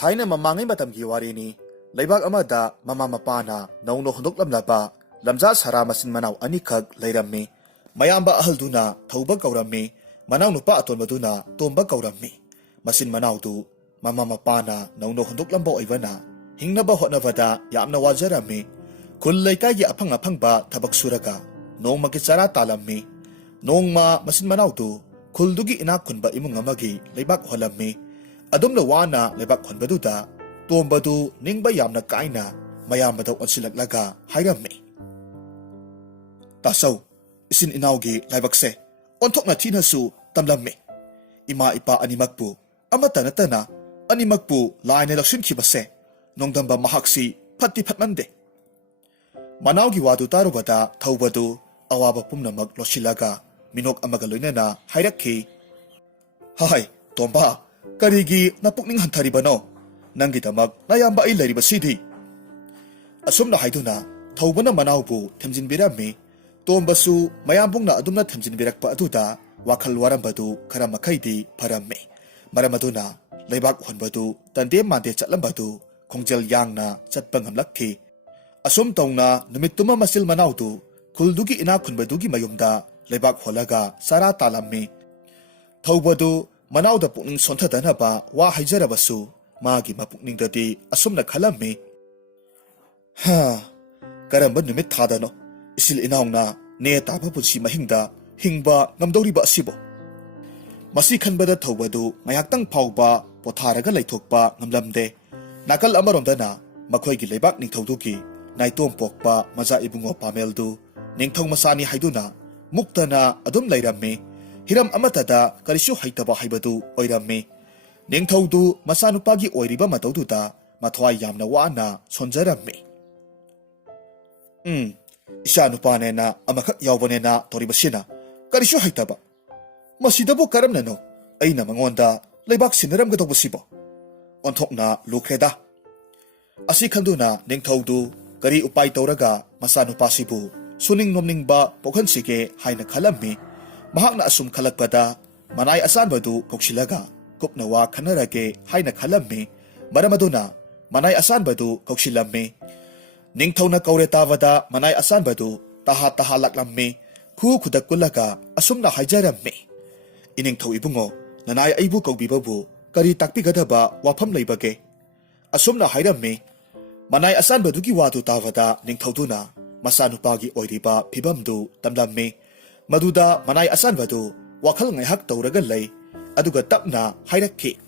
Thaina mamangai matamgi warini leibak amada mama mapana nauno hundoklamlaba lamja sara masin manaw anikak leirammi mayamba ahalduna thauba kaurammi manaw nupa atonbaduna tomba kaurammi masin manawdu mama mapana nauno hundoklambo oibana hingnaba hotnabada yamna wajarami khul leikagi aphang aphangba thabak suraga nongmagi chara talammi nongma masin manawdu khuldugi inak khunba imung amagi leibak holammi adumna wana leibak khonbaduda tombadu ningba yamna kaina mayambada onsilaklaga hairammi tasau isin inawgi laibakse onthokna thinasu tamlammi ima ipa animakpu amata natana animakpu laina laksinkhibase nongdamba mahaksi phatti phatmande manawgi wadu tarubada thaubadu awaba pumnamak losilaga minok amaga loinana hairakhi hai tomba karigi napukning hantaribano nangidamak nayamba ai laribasidi asumna haiduna thaubana manawbu themjinbirami tombasu mayambungna adumna themjinbirakpa aduda wakhal warambadu khara makhaidi pharammi maramaduna leibak honbadu tande mande chatlambadu khongjal yangna chatpa ngamlakhi asum tawna numittuma masil manawdu khuldugi ina khunbadugi mayumda leibak holaga sara talammi thaubadu manawda pukning sonthadanaba wa haijarabasu magi mapukningdadi asumna khalammi ha karamba numit thadano isil inawna ne taba punsi mahingda hingba ngamdoriba asibo masi khanbada thaubadu mayaktang phawba potharaga leithokpa ngamlamde nakal amaromdana makhoigi leibak ningthaudugi naitom pokpa maja ibungo pameldu ningthau masani haiduna muktana adum leirammi hiram amatada karisu haitaba haibadu oirammi ningthaudu masanupagi oiriba mataududa mathwai yamna wana sonjarammi isha nupanena amakak yawbanena toribasina karisu haitaba masidabu karamnano aina mangonda leibak sinaramgadobasibo onthokna lukreda asi khanduna ningthaudu kari upai tauraga masanupasibu suning nomningba pokhansige haina khalammi mahakna asum khalakpada manai asanbadu kokšilaga kupna wa khanarage haina khalammi maramaduna manai asanbadu kokšilammi ningthauna kaure tawada manai asanbadu taha laklammi khu khudak kulaga asumna haijarammi iningthau ibungo nanai aibu kaubibabu kari takpigadaba wafam leibage asumna hairammi manai asanbadugi wadu tawada ningthauduna masanupagi oiriba phibamdu tamlammi maduda manai asanbadu wakhal ngaihak tauraga lei aduga tapna hairakhi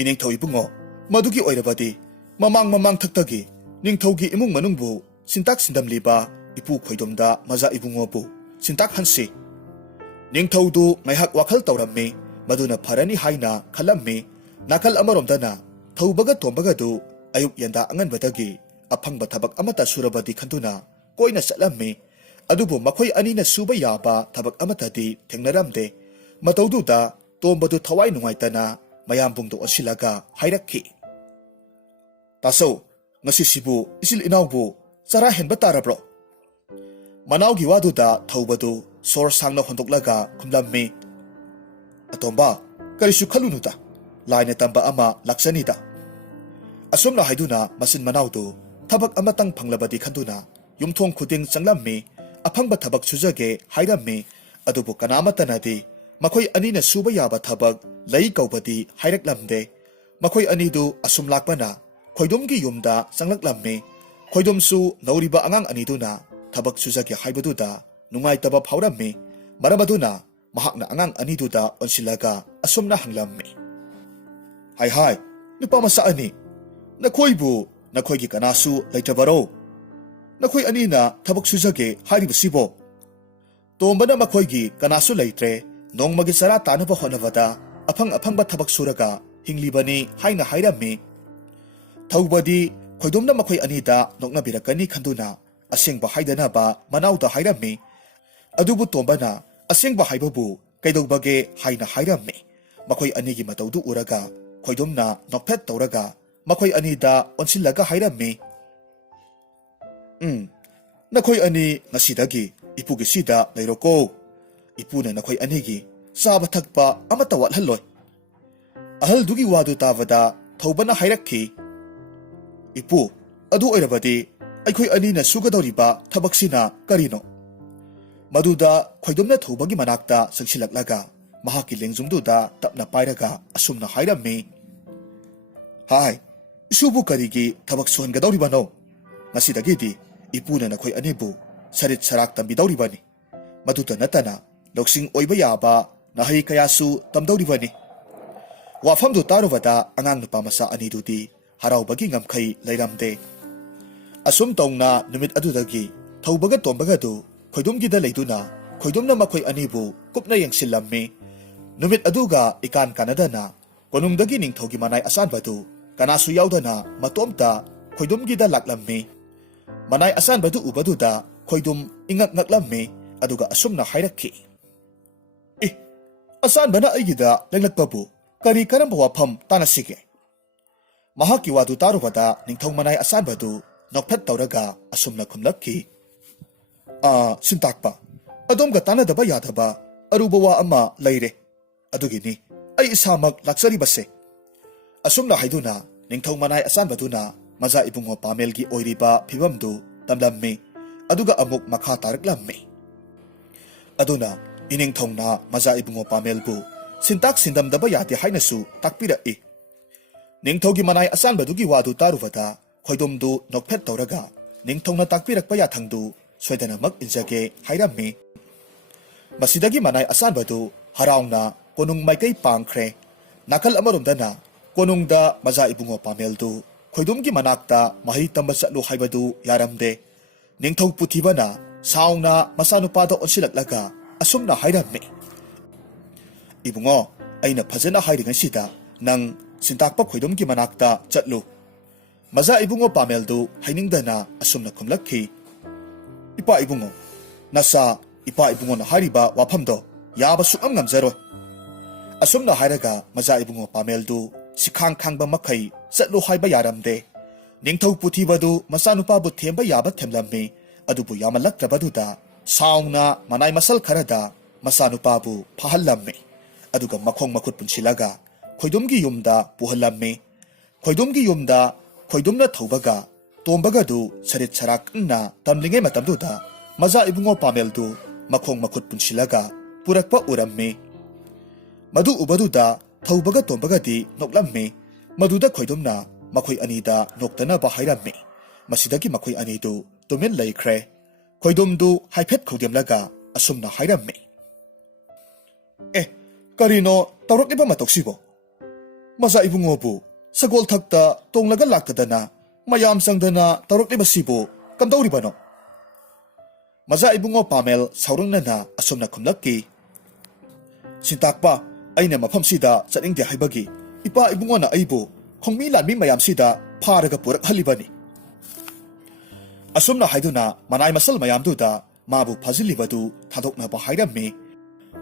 iningthau ibungo madugi oirabadi mamang thaktagi ningthaugi imung manungbu sintak sindamliba ipu khoidomda maja ibungobu sintak hansi ningthaudu ngaihak wakhal taurammi maduna pharani haina khalammi nakal amaromdana thaubaga tombagadu ayuk yanda anganbadagi aphangba thabak amata surabadi khanduna koina chatlammi adubu makhoi anina suba yaba thabak amatadi thengnaramde mataududa tombadu thawai nungaitana mayambungdo osilaga hairakhi tasau ngasi sibu isil inawbu chara henba tarabro manawgi waduda thaubadu sor sangna hondoklaga khumlammi atomba karisu khalunuta laina tamba ama laksanida asumna haiduna masin manawdu thabak amatang phanglabadi khanduna yumthong khuding changlammi aphangba thabak sujage hairammi adubu kanamatanadi makhoi anina suba yaba thabak lei kaubadi hairaklamde makhoi anidu asum lakpana khoidumgi yumda changlaklammi khoidumsu nauriba angang aniduna thabak sujage haibaduda nungai taba phaurammi maramaduna mahakna angang aniduda onsilaga asumna hanglammi hai nupa masa ani nakhoibu nakhoigi kanasu leitabaro nakhoi anina thabak sujage hairibasibo tombana makhoigi kanasu leitre nongmagi sara tanaba honavada aphangba thabak suraga hinglibani haina hairammi thaubadi khoidomna makhoi anida nokna birakani khanduna asengba haidanaba manawda hairammi adubu tombana asengba haibabu kaidobage haina hairammi makhoi anigi mataudu uraga khoidomna nokphet tauraga makhoi anida onsilaga hairammi nakhoi ani ngasidagi ipugi sida leiroko ipuna nakhoi anigi saba thakpa amata wathalloi ahal dugi wadu tawada ꯊꯧꯕꯅ ꯍꯥꯏꯔꯛꯈꯤ, "ꯏꯄꯨ, ꯑꯗꯨ ꯑꯣꯏꯔꯕꯗꯤ ꯑꯩꯈꯣꯏ ꯑꯅꯤꯅ ꯁꯨꯒꯗꯧꯔꯤꯕ ꯊꯕꯛꯁꯤꯅ ꯀꯔꯤꯅꯣ?" ꯃꯗꯨꯗ ꯈꯣꯏꯗꯨꯝꯅ ꯊꯧꯕꯒꯤ ꯃꯅꯥꯛꯇ ꯆꯪꯁꯤꯜꯂꯛꯂꯒ ꯃꯍꯥꯛꯀꯤ ꯂꯦꯡꯖꯨꯝꯗꯨꯗ ꯇꯞꯅ ꯄꯥꯏꯔꯒ ꯑꯁꯨꯝꯅ ꯍꯥꯏꯔꯝꯃꯤ, "ꯍꯥꯏ, ꯏꯁꯨꯕꯨ ꯀꯔꯤꯒꯤ ꯊꯕꯛ ꯁꯨꯍꯟꯒꯗꯧꯔꯤꯕꯅꯣ? ꯉꯁꯤꯗꯒꯤꯗꯤ ꯏꯄꯨꯅ ꯅꯈꯣꯏ ꯑꯅꯤꯕꯨ ꯁꯔꯤꯠ ꯁꯔꯥꯛ ꯇꯝꯕꯤꯗꯧꯔꯤꯕꯅꯤ꯫ ꯃꯗꯨꯇ ꯅꯠꯇꯅ ꯂꯧꯁꯤꯡ ꯑꯣꯏꯕ ꯌꯥꯕ ꯅꯍꯩ ꯀꯌꯥꯁꯨ ꯇꯝꯗꯧꯔꯤꯕꯅꯤ." ꯋꯥꯐꯝꯗꯨ ꯇꯥꯔꯨꯕꯗ ꯑꯉꯥꯡ ꯅꯨꯄꯥ ꯃꯆꯥ ꯑꯅꯤꯗꯨꯗꯤ ꯍꯔꯥꯎꯕꯒꯤ ꯉꯝꯈꯩ ꯂꯩꯔꯝꯗꯦ꯫ ꯑꯁꯨꯝ ꯇꯧꯅ ꯅꯨꯃꯤꯠ ꯑꯗꯨꯗꯒꯤ ꯊꯧꯕꯒ ꯇꯣꯝꯕꯒꯗꯨ ꯈꯣꯏꯗꯨꯝꯒꯤꯗ ꯂꯩꯗꯨꯅ ꯈꯣꯏꯗꯨꯝꯅ ꯃꯈꯣꯏ ꯑꯅꯤꯕꯨ ꯀꯨꯞꯅ ꯌꯦꯡꯁꯤꯜꯂꯝꯃꯤ꯫ ꯅꯨꯃꯤꯠ ꯑꯗꯨꯒ ꯏꯀꯥꯟ ꯀꯥꯟꯅꯗꯅ ꯀꯣꯅꯨꯡꯗꯒꯤ ꯅꯤꯡꯊꯧꯒꯤ ꯃꯅꯥꯏ ꯑꯁꯥꯟꯕꯗꯨ ꯀꯅꯥꯁꯨ ꯌꯥꯎꯗꯅ ꯃꯇꯣꯝꯇ ꯈꯣꯏꯗꯨꯝꯒꯤꯗ ꯂꯥꯛꯂꯝꯃꯤ꯫ ꯃꯅꯥꯏ ꯑꯁꯥꯟꯕꯗꯨ ꯎꯕꯗꯨꯗ ꯈꯣꯏꯗꯨꯝ ꯏꯉꯛ ꯉꯛꯂꯝꯃꯤ, ꯑꯗꯨꯒ ꯑꯁꯨꯝꯅ ꯍꯥꯏꯔꯛꯈꯤ, "ꯑꯦ, ꯑꯁꯥꯟꯕꯅ ꯑꯩꯒꯤꯗ ꯂꯦꯡꯂꯛꯄꯕꯨ ꯀꯔꯤ ꯀꯔꯝꯕ ꯋꯥꯐꯝ ꯇꯥꯟꯅꯁꯤꯒꯦ?" ꯃꯍꯥꯛꯀꯤ ꯋꯥꯗꯨ ꯇꯥꯔꯨꯕꯗ ꯅꯤꯡꯊꯧ ꯃꯅꯥꯏ ꯑꯁꯥꯟꯕꯗꯨ ꯅꯣꯛꯐꯦꯠ ꯇꯧꯔꯒ ꯑꯁꯨꯝꯅ ꯈꯨꯝꯂꯛꯈꯤ, "ꯁꯤꯟꯇꯥꯛꯄ, ꯑꯗꯣꯝꯒ ꯇꯥꯟꯅꯗꯕ ꯌꯥꯗꯕ ꯑꯔꯨꯕ ꯋꯥ ꯑꯃ ꯂꯩꯔꯦ꯫ ꯑꯗꯨꯒꯤꯅꯤ ꯑꯩ ꯏꯁꯥꯃꯛ ꯂꯥꯛꯆꯔꯤꯕꯁꯦ." ꯑꯁꯨꯝꯅ ꯍꯥꯏꯗꯨꯅ ꯅꯤꯡꯊꯧ ꯃꯅꯥꯏ ꯑꯁꯥꯟꯕꯗꯨꯅ ꯃꯖꯥ ꯏꯕꯨꯡꯉꯣ ꯄꯥꯃꯦꯜꯒꯤ ꯑꯣꯏꯔꯤꯕ ꯐꯤꯕꯝꯗꯨ ꯇꯝꯂꯝꯃꯤ, ꯑꯗꯨꯒ ꯑꯃꯨꯛ ꯃꯈꯥ ꯇꯥꯔꯛꯂꯝꯃꯤ꯫ ꯑꯗꯨꯅ ꯏꯅꯤꯡꯊꯧꯅ ꯃꯖꯥ ꯏꯕꯨꯡꯉꯣ ꯄꯥꯃꯦꯜꯕꯨ ꯁꯤꯟꯇꯥꯛ ꯁꯤꯟꯗꯝꯗꯕ ꯌꯥꯗꯦ ꯍꯥꯏꯅꯁꯨ ꯇꯥꯛꯄꯤꯔꯛꯏ꯫ ꯅꯤꯡꯊꯧꯒꯤ ꯃꯅꯥꯏ ꯑꯁꯥꯟꯕꯗꯨꯒꯤ ꯋꯥꯗꯨ ꯇꯥꯔꯨꯕꯗ ꯈꯣꯏꯗꯨꯝꯗꯨ ꯅꯣꯛꯐꯦꯠ ꯇꯧꯔꯒ ꯅꯤꯡꯊꯧꯅ ꯇꯥꯛꯄꯤꯔꯛꯄ ꯌꯥꯊꯪꯗꯨ ꯁꯣꯏꯗꯅꯃꯛ ꯏꯟꯖꯒꯦ ꯍꯥꯏꯔꯝꯃꯤ꯫ ꯃꯁꯤꯗꯒꯤ ꯃꯅꯥꯏ ꯑꯁꯥꯟꯕꯗꯨ ꯍꯔꯥꯎꯅ ꯀꯣꯅꯨꯡ ꯃꯥꯏꯀꯩ ꯄꯥꯡꯈ꯭ꯔꯦ꯫ ꯅꯥꯀꯜ ꯑꯃꯔꯣꯝꯗꯅ ꯀꯣꯅꯨꯡꯗ ꯃꯖꯥ ꯏꯕꯨꯡꯉꯣ ꯄꯥꯃꯦꯜꯗꯨ ꯈꯣꯏꯗꯨꯝꯒꯤ ꯃꯅꯥꯛꯇ ꯃꯍꯩ ꯇꯝꯕ ꯆꯠꯂꯨ ꯍꯥꯏꯕꯗꯨ ꯌꯥꯔꯝꯗꯦ꯫ ꯅꯤꯡꯊꯧ ꯄꯨꯊꯤꯕꯅ ꯁꯥꯎꯅ ꯃꯆꯥꯅꯨꯄꯥꯗ ꯑꯣꯟꯁꯤꯜꯂꯛꯂꯒ ꯑꯁꯨꯝꯅ ꯍꯥꯏꯔꯝꯃꯤ, "ꯏꯕꯨꯡꯉꯣ, ꯑꯩꯅ ꯐꯖꯅ ꯍꯥꯏꯔꯤꯉꯩꯁꯤꯗ ꯅꯪ ꯁꯤꯟꯇꯥꯛꯄ ꯈꯣꯏꯗꯨꯝꯒꯤ ꯃꯅꯥꯛꯇ ꯆꯠꯂꯨ." ꯃꯖꯥ ꯏꯕꯨꯡꯉꯣ ꯄꯥꯃꯦꯜꯗꯨ ꯍꯩꯅꯤꯡꯗꯅ ꯑꯁꯨꯝꯅ ꯈꯨꯝꯂꯛꯈꯤ, "ꯏꯄꯥ ꯏꯕꯨꯡꯉꯣ, ꯅꯆꯥ ꯏꯄꯥ ꯏꯕꯨꯡꯉꯣꯅ ꯍꯥꯏꯔꯤꯕ ꯋꯥꯐꯝꯗꯣ ꯌꯥꯕ ꯁꯨꯛꯉꯝ ꯉꯝꯖꯔꯣꯏ." ꯑꯁꯨꯝꯅ ꯍꯥꯏꯔꯒ ꯃꯖꯥ ꯏꯕꯨꯡꯉꯣ ꯄꯥꯃꯦꯜꯗꯨ ꯁꯤꯈꯥꯡ ꯈꯥꯡꯕ ꯃꯈꯩ ꯆꯠꯂꯨ ꯍꯥꯏꯕ ꯌꯥꯔꯝꯗꯦ꯫ ꯅꯤꯡꯊꯧ ꯄꯨꯊꯤꯕꯗꯨ ꯃꯆꯥꯅꯨꯄꯥꯕꯨ ꯊꯦꯝꯕ ꯌꯥꯕ ꯊꯦꯝꯂꯝꯃꯤ, ꯑꯗꯨꯕꯨ ꯌꯥꯝꯃꯜꯂꯛꯇ꯭ꯔꯕꯗꯨꯗ ꯁꯥꯎꯅ ꯃꯅꯥꯏ ꯃꯁꯜ ꯈꯔꯗ ꯃꯆꯥꯅꯨꯄꯥꯕꯨ ꯐꯥꯍꯜꯂꯝꯃꯤ, ꯑꯗꯨꯒ ꯃꯈꯣꯡ ꯃꯈꯨꯠ ꯄꯨꯟꯁꯤꯜꯂꯒ ꯈꯣꯏꯗꯨꯝꯒꯤ ꯌꯨꯝꯗ ꯄꯨꯍꯜꯂꯝꯃꯤ꯫ ꯈꯣꯏꯗꯨꯝꯒꯤ ꯌꯨꯝꯗ ꯈꯣꯏꯗꯨꯝꯅ ꯊꯧꯕꯒ ꯇꯣꯝꯕꯒꯗꯨ ꯁꯔꯤꯠ ꯁꯔꯥꯛ ꯀꯟꯅ ꯇꯝꯂꯤꯉꯩ ꯃꯇꯝꯗꯨꯗ ꯃꯖꯥ ꯏꯕꯨꯡꯉꯣ ꯄꯥꯃꯦꯜꯗꯨ ꯃꯈꯣꯡ ꯃꯈꯨꯠ ꯄꯨꯟꯁꯤꯜꯂꯒ ꯄꯨꯔꯛꯄ ꯎꯔꯝꯃꯤ꯫ ꯃꯗꯨ ꯎꯕꯗꯨꯗ ꯊꯧꯕꯒ ꯇꯣꯝꯕꯒꯗꯤ ꯅꯣꯛꯂꯝꯃꯤ, ꯃꯗꯨꯗ ꯈꯣꯏꯗꯨꯝꯅ ꯃꯈꯣꯏ ꯑꯅꯤꯗ ꯅꯣꯛꯇꯅꯕ ꯍꯥꯏꯔꯝꯃꯤ꯫ ꯃꯁꯤꯗꯒꯤ ꯃꯈꯣꯏ ꯑꯅꯤꯗꯨ ꯇꯨꯃꯤꯟ ꯂꯩꯈ꯭ꯔꯦ꯫ ꯈꯣꯏꯗꯨꯝꯗꯨ ꯍꯥꯏꯐꯦꯠ ꯈꯧꯗꯦꯝꯂꯒ ꯑꯁꯨꯝꯅ ꯍꯥꯏꯔꯝꯃꯤ, "ꯑꯦ, ꯀꯔꯤꯅꯣ ꯇꯧꯔꯛꯂꯤꯕ ꯃꯇꯧꯁꯤꯕꯣ? ꯃꯖꯥ ꯏꯕꯨꯡꯉꯣꯕꯨ ꯁꯒꯣꯜꯊꯛꯇ ꯇꯣꯡꯂꯒ ꯂꯥꯛꯇꯗꯅ ꯃꯌꯥꯝ ꯆꯪꯗꯅ ꯇꯧꯔꯛꯂꯤꯕꯁꯤꯕꯨ ꯀꯝꯗꯧꯔꯤꯕꯅꯣ?" ꯃꯖꯥ ꯏꯕꯨꯡꯉꯣ ꯄꯥꯃꯦꯜ ꯁꯥꯎꯔꯪꯅꯅ ꯑꯁꯨꯝꯅ ꯈꯨꯝꯂꯛꯈꯤ, "ꯁꯤꯟꯇꯥꯛꯄ, ꯑꯩꯅ ꯃꯐꯝꯁꯤꯗ ꯆꯠꯅꯤꯡꯗꯦ ꯍꯥꯏꯕꯒꯤ ꯏꯄꯥ ꯏꯕꯨꯡꯉꯣꯅ ꯑꯩꯕꯨ ꯈꯣꯡꯃꯤ ꯂꯥꯟꯃꯤ ꯃꯌꯥꯝꯁꯤꯗ ꯐꯥꯔꯒ ꯄꯨꯔꯛꯍꯜꯂꯤꯕꯅꯤ." ꯑꯁꯨꯝꯅ ꯍꯥꯏꯗꯨꯅ ꯃꯅꯥꯏ ꯃꯁꯜ ꯃꯌꯥꯝꯗꯨꯗ ꯃꯥꯕꯨ ꯐꯥꯖꯤꯜꯂꯤꯕꯗꯨ ꯊꯥꯗꯣꯛꯅꯕ ꯍꯥꯏꯔꯝꯃꯤ꯫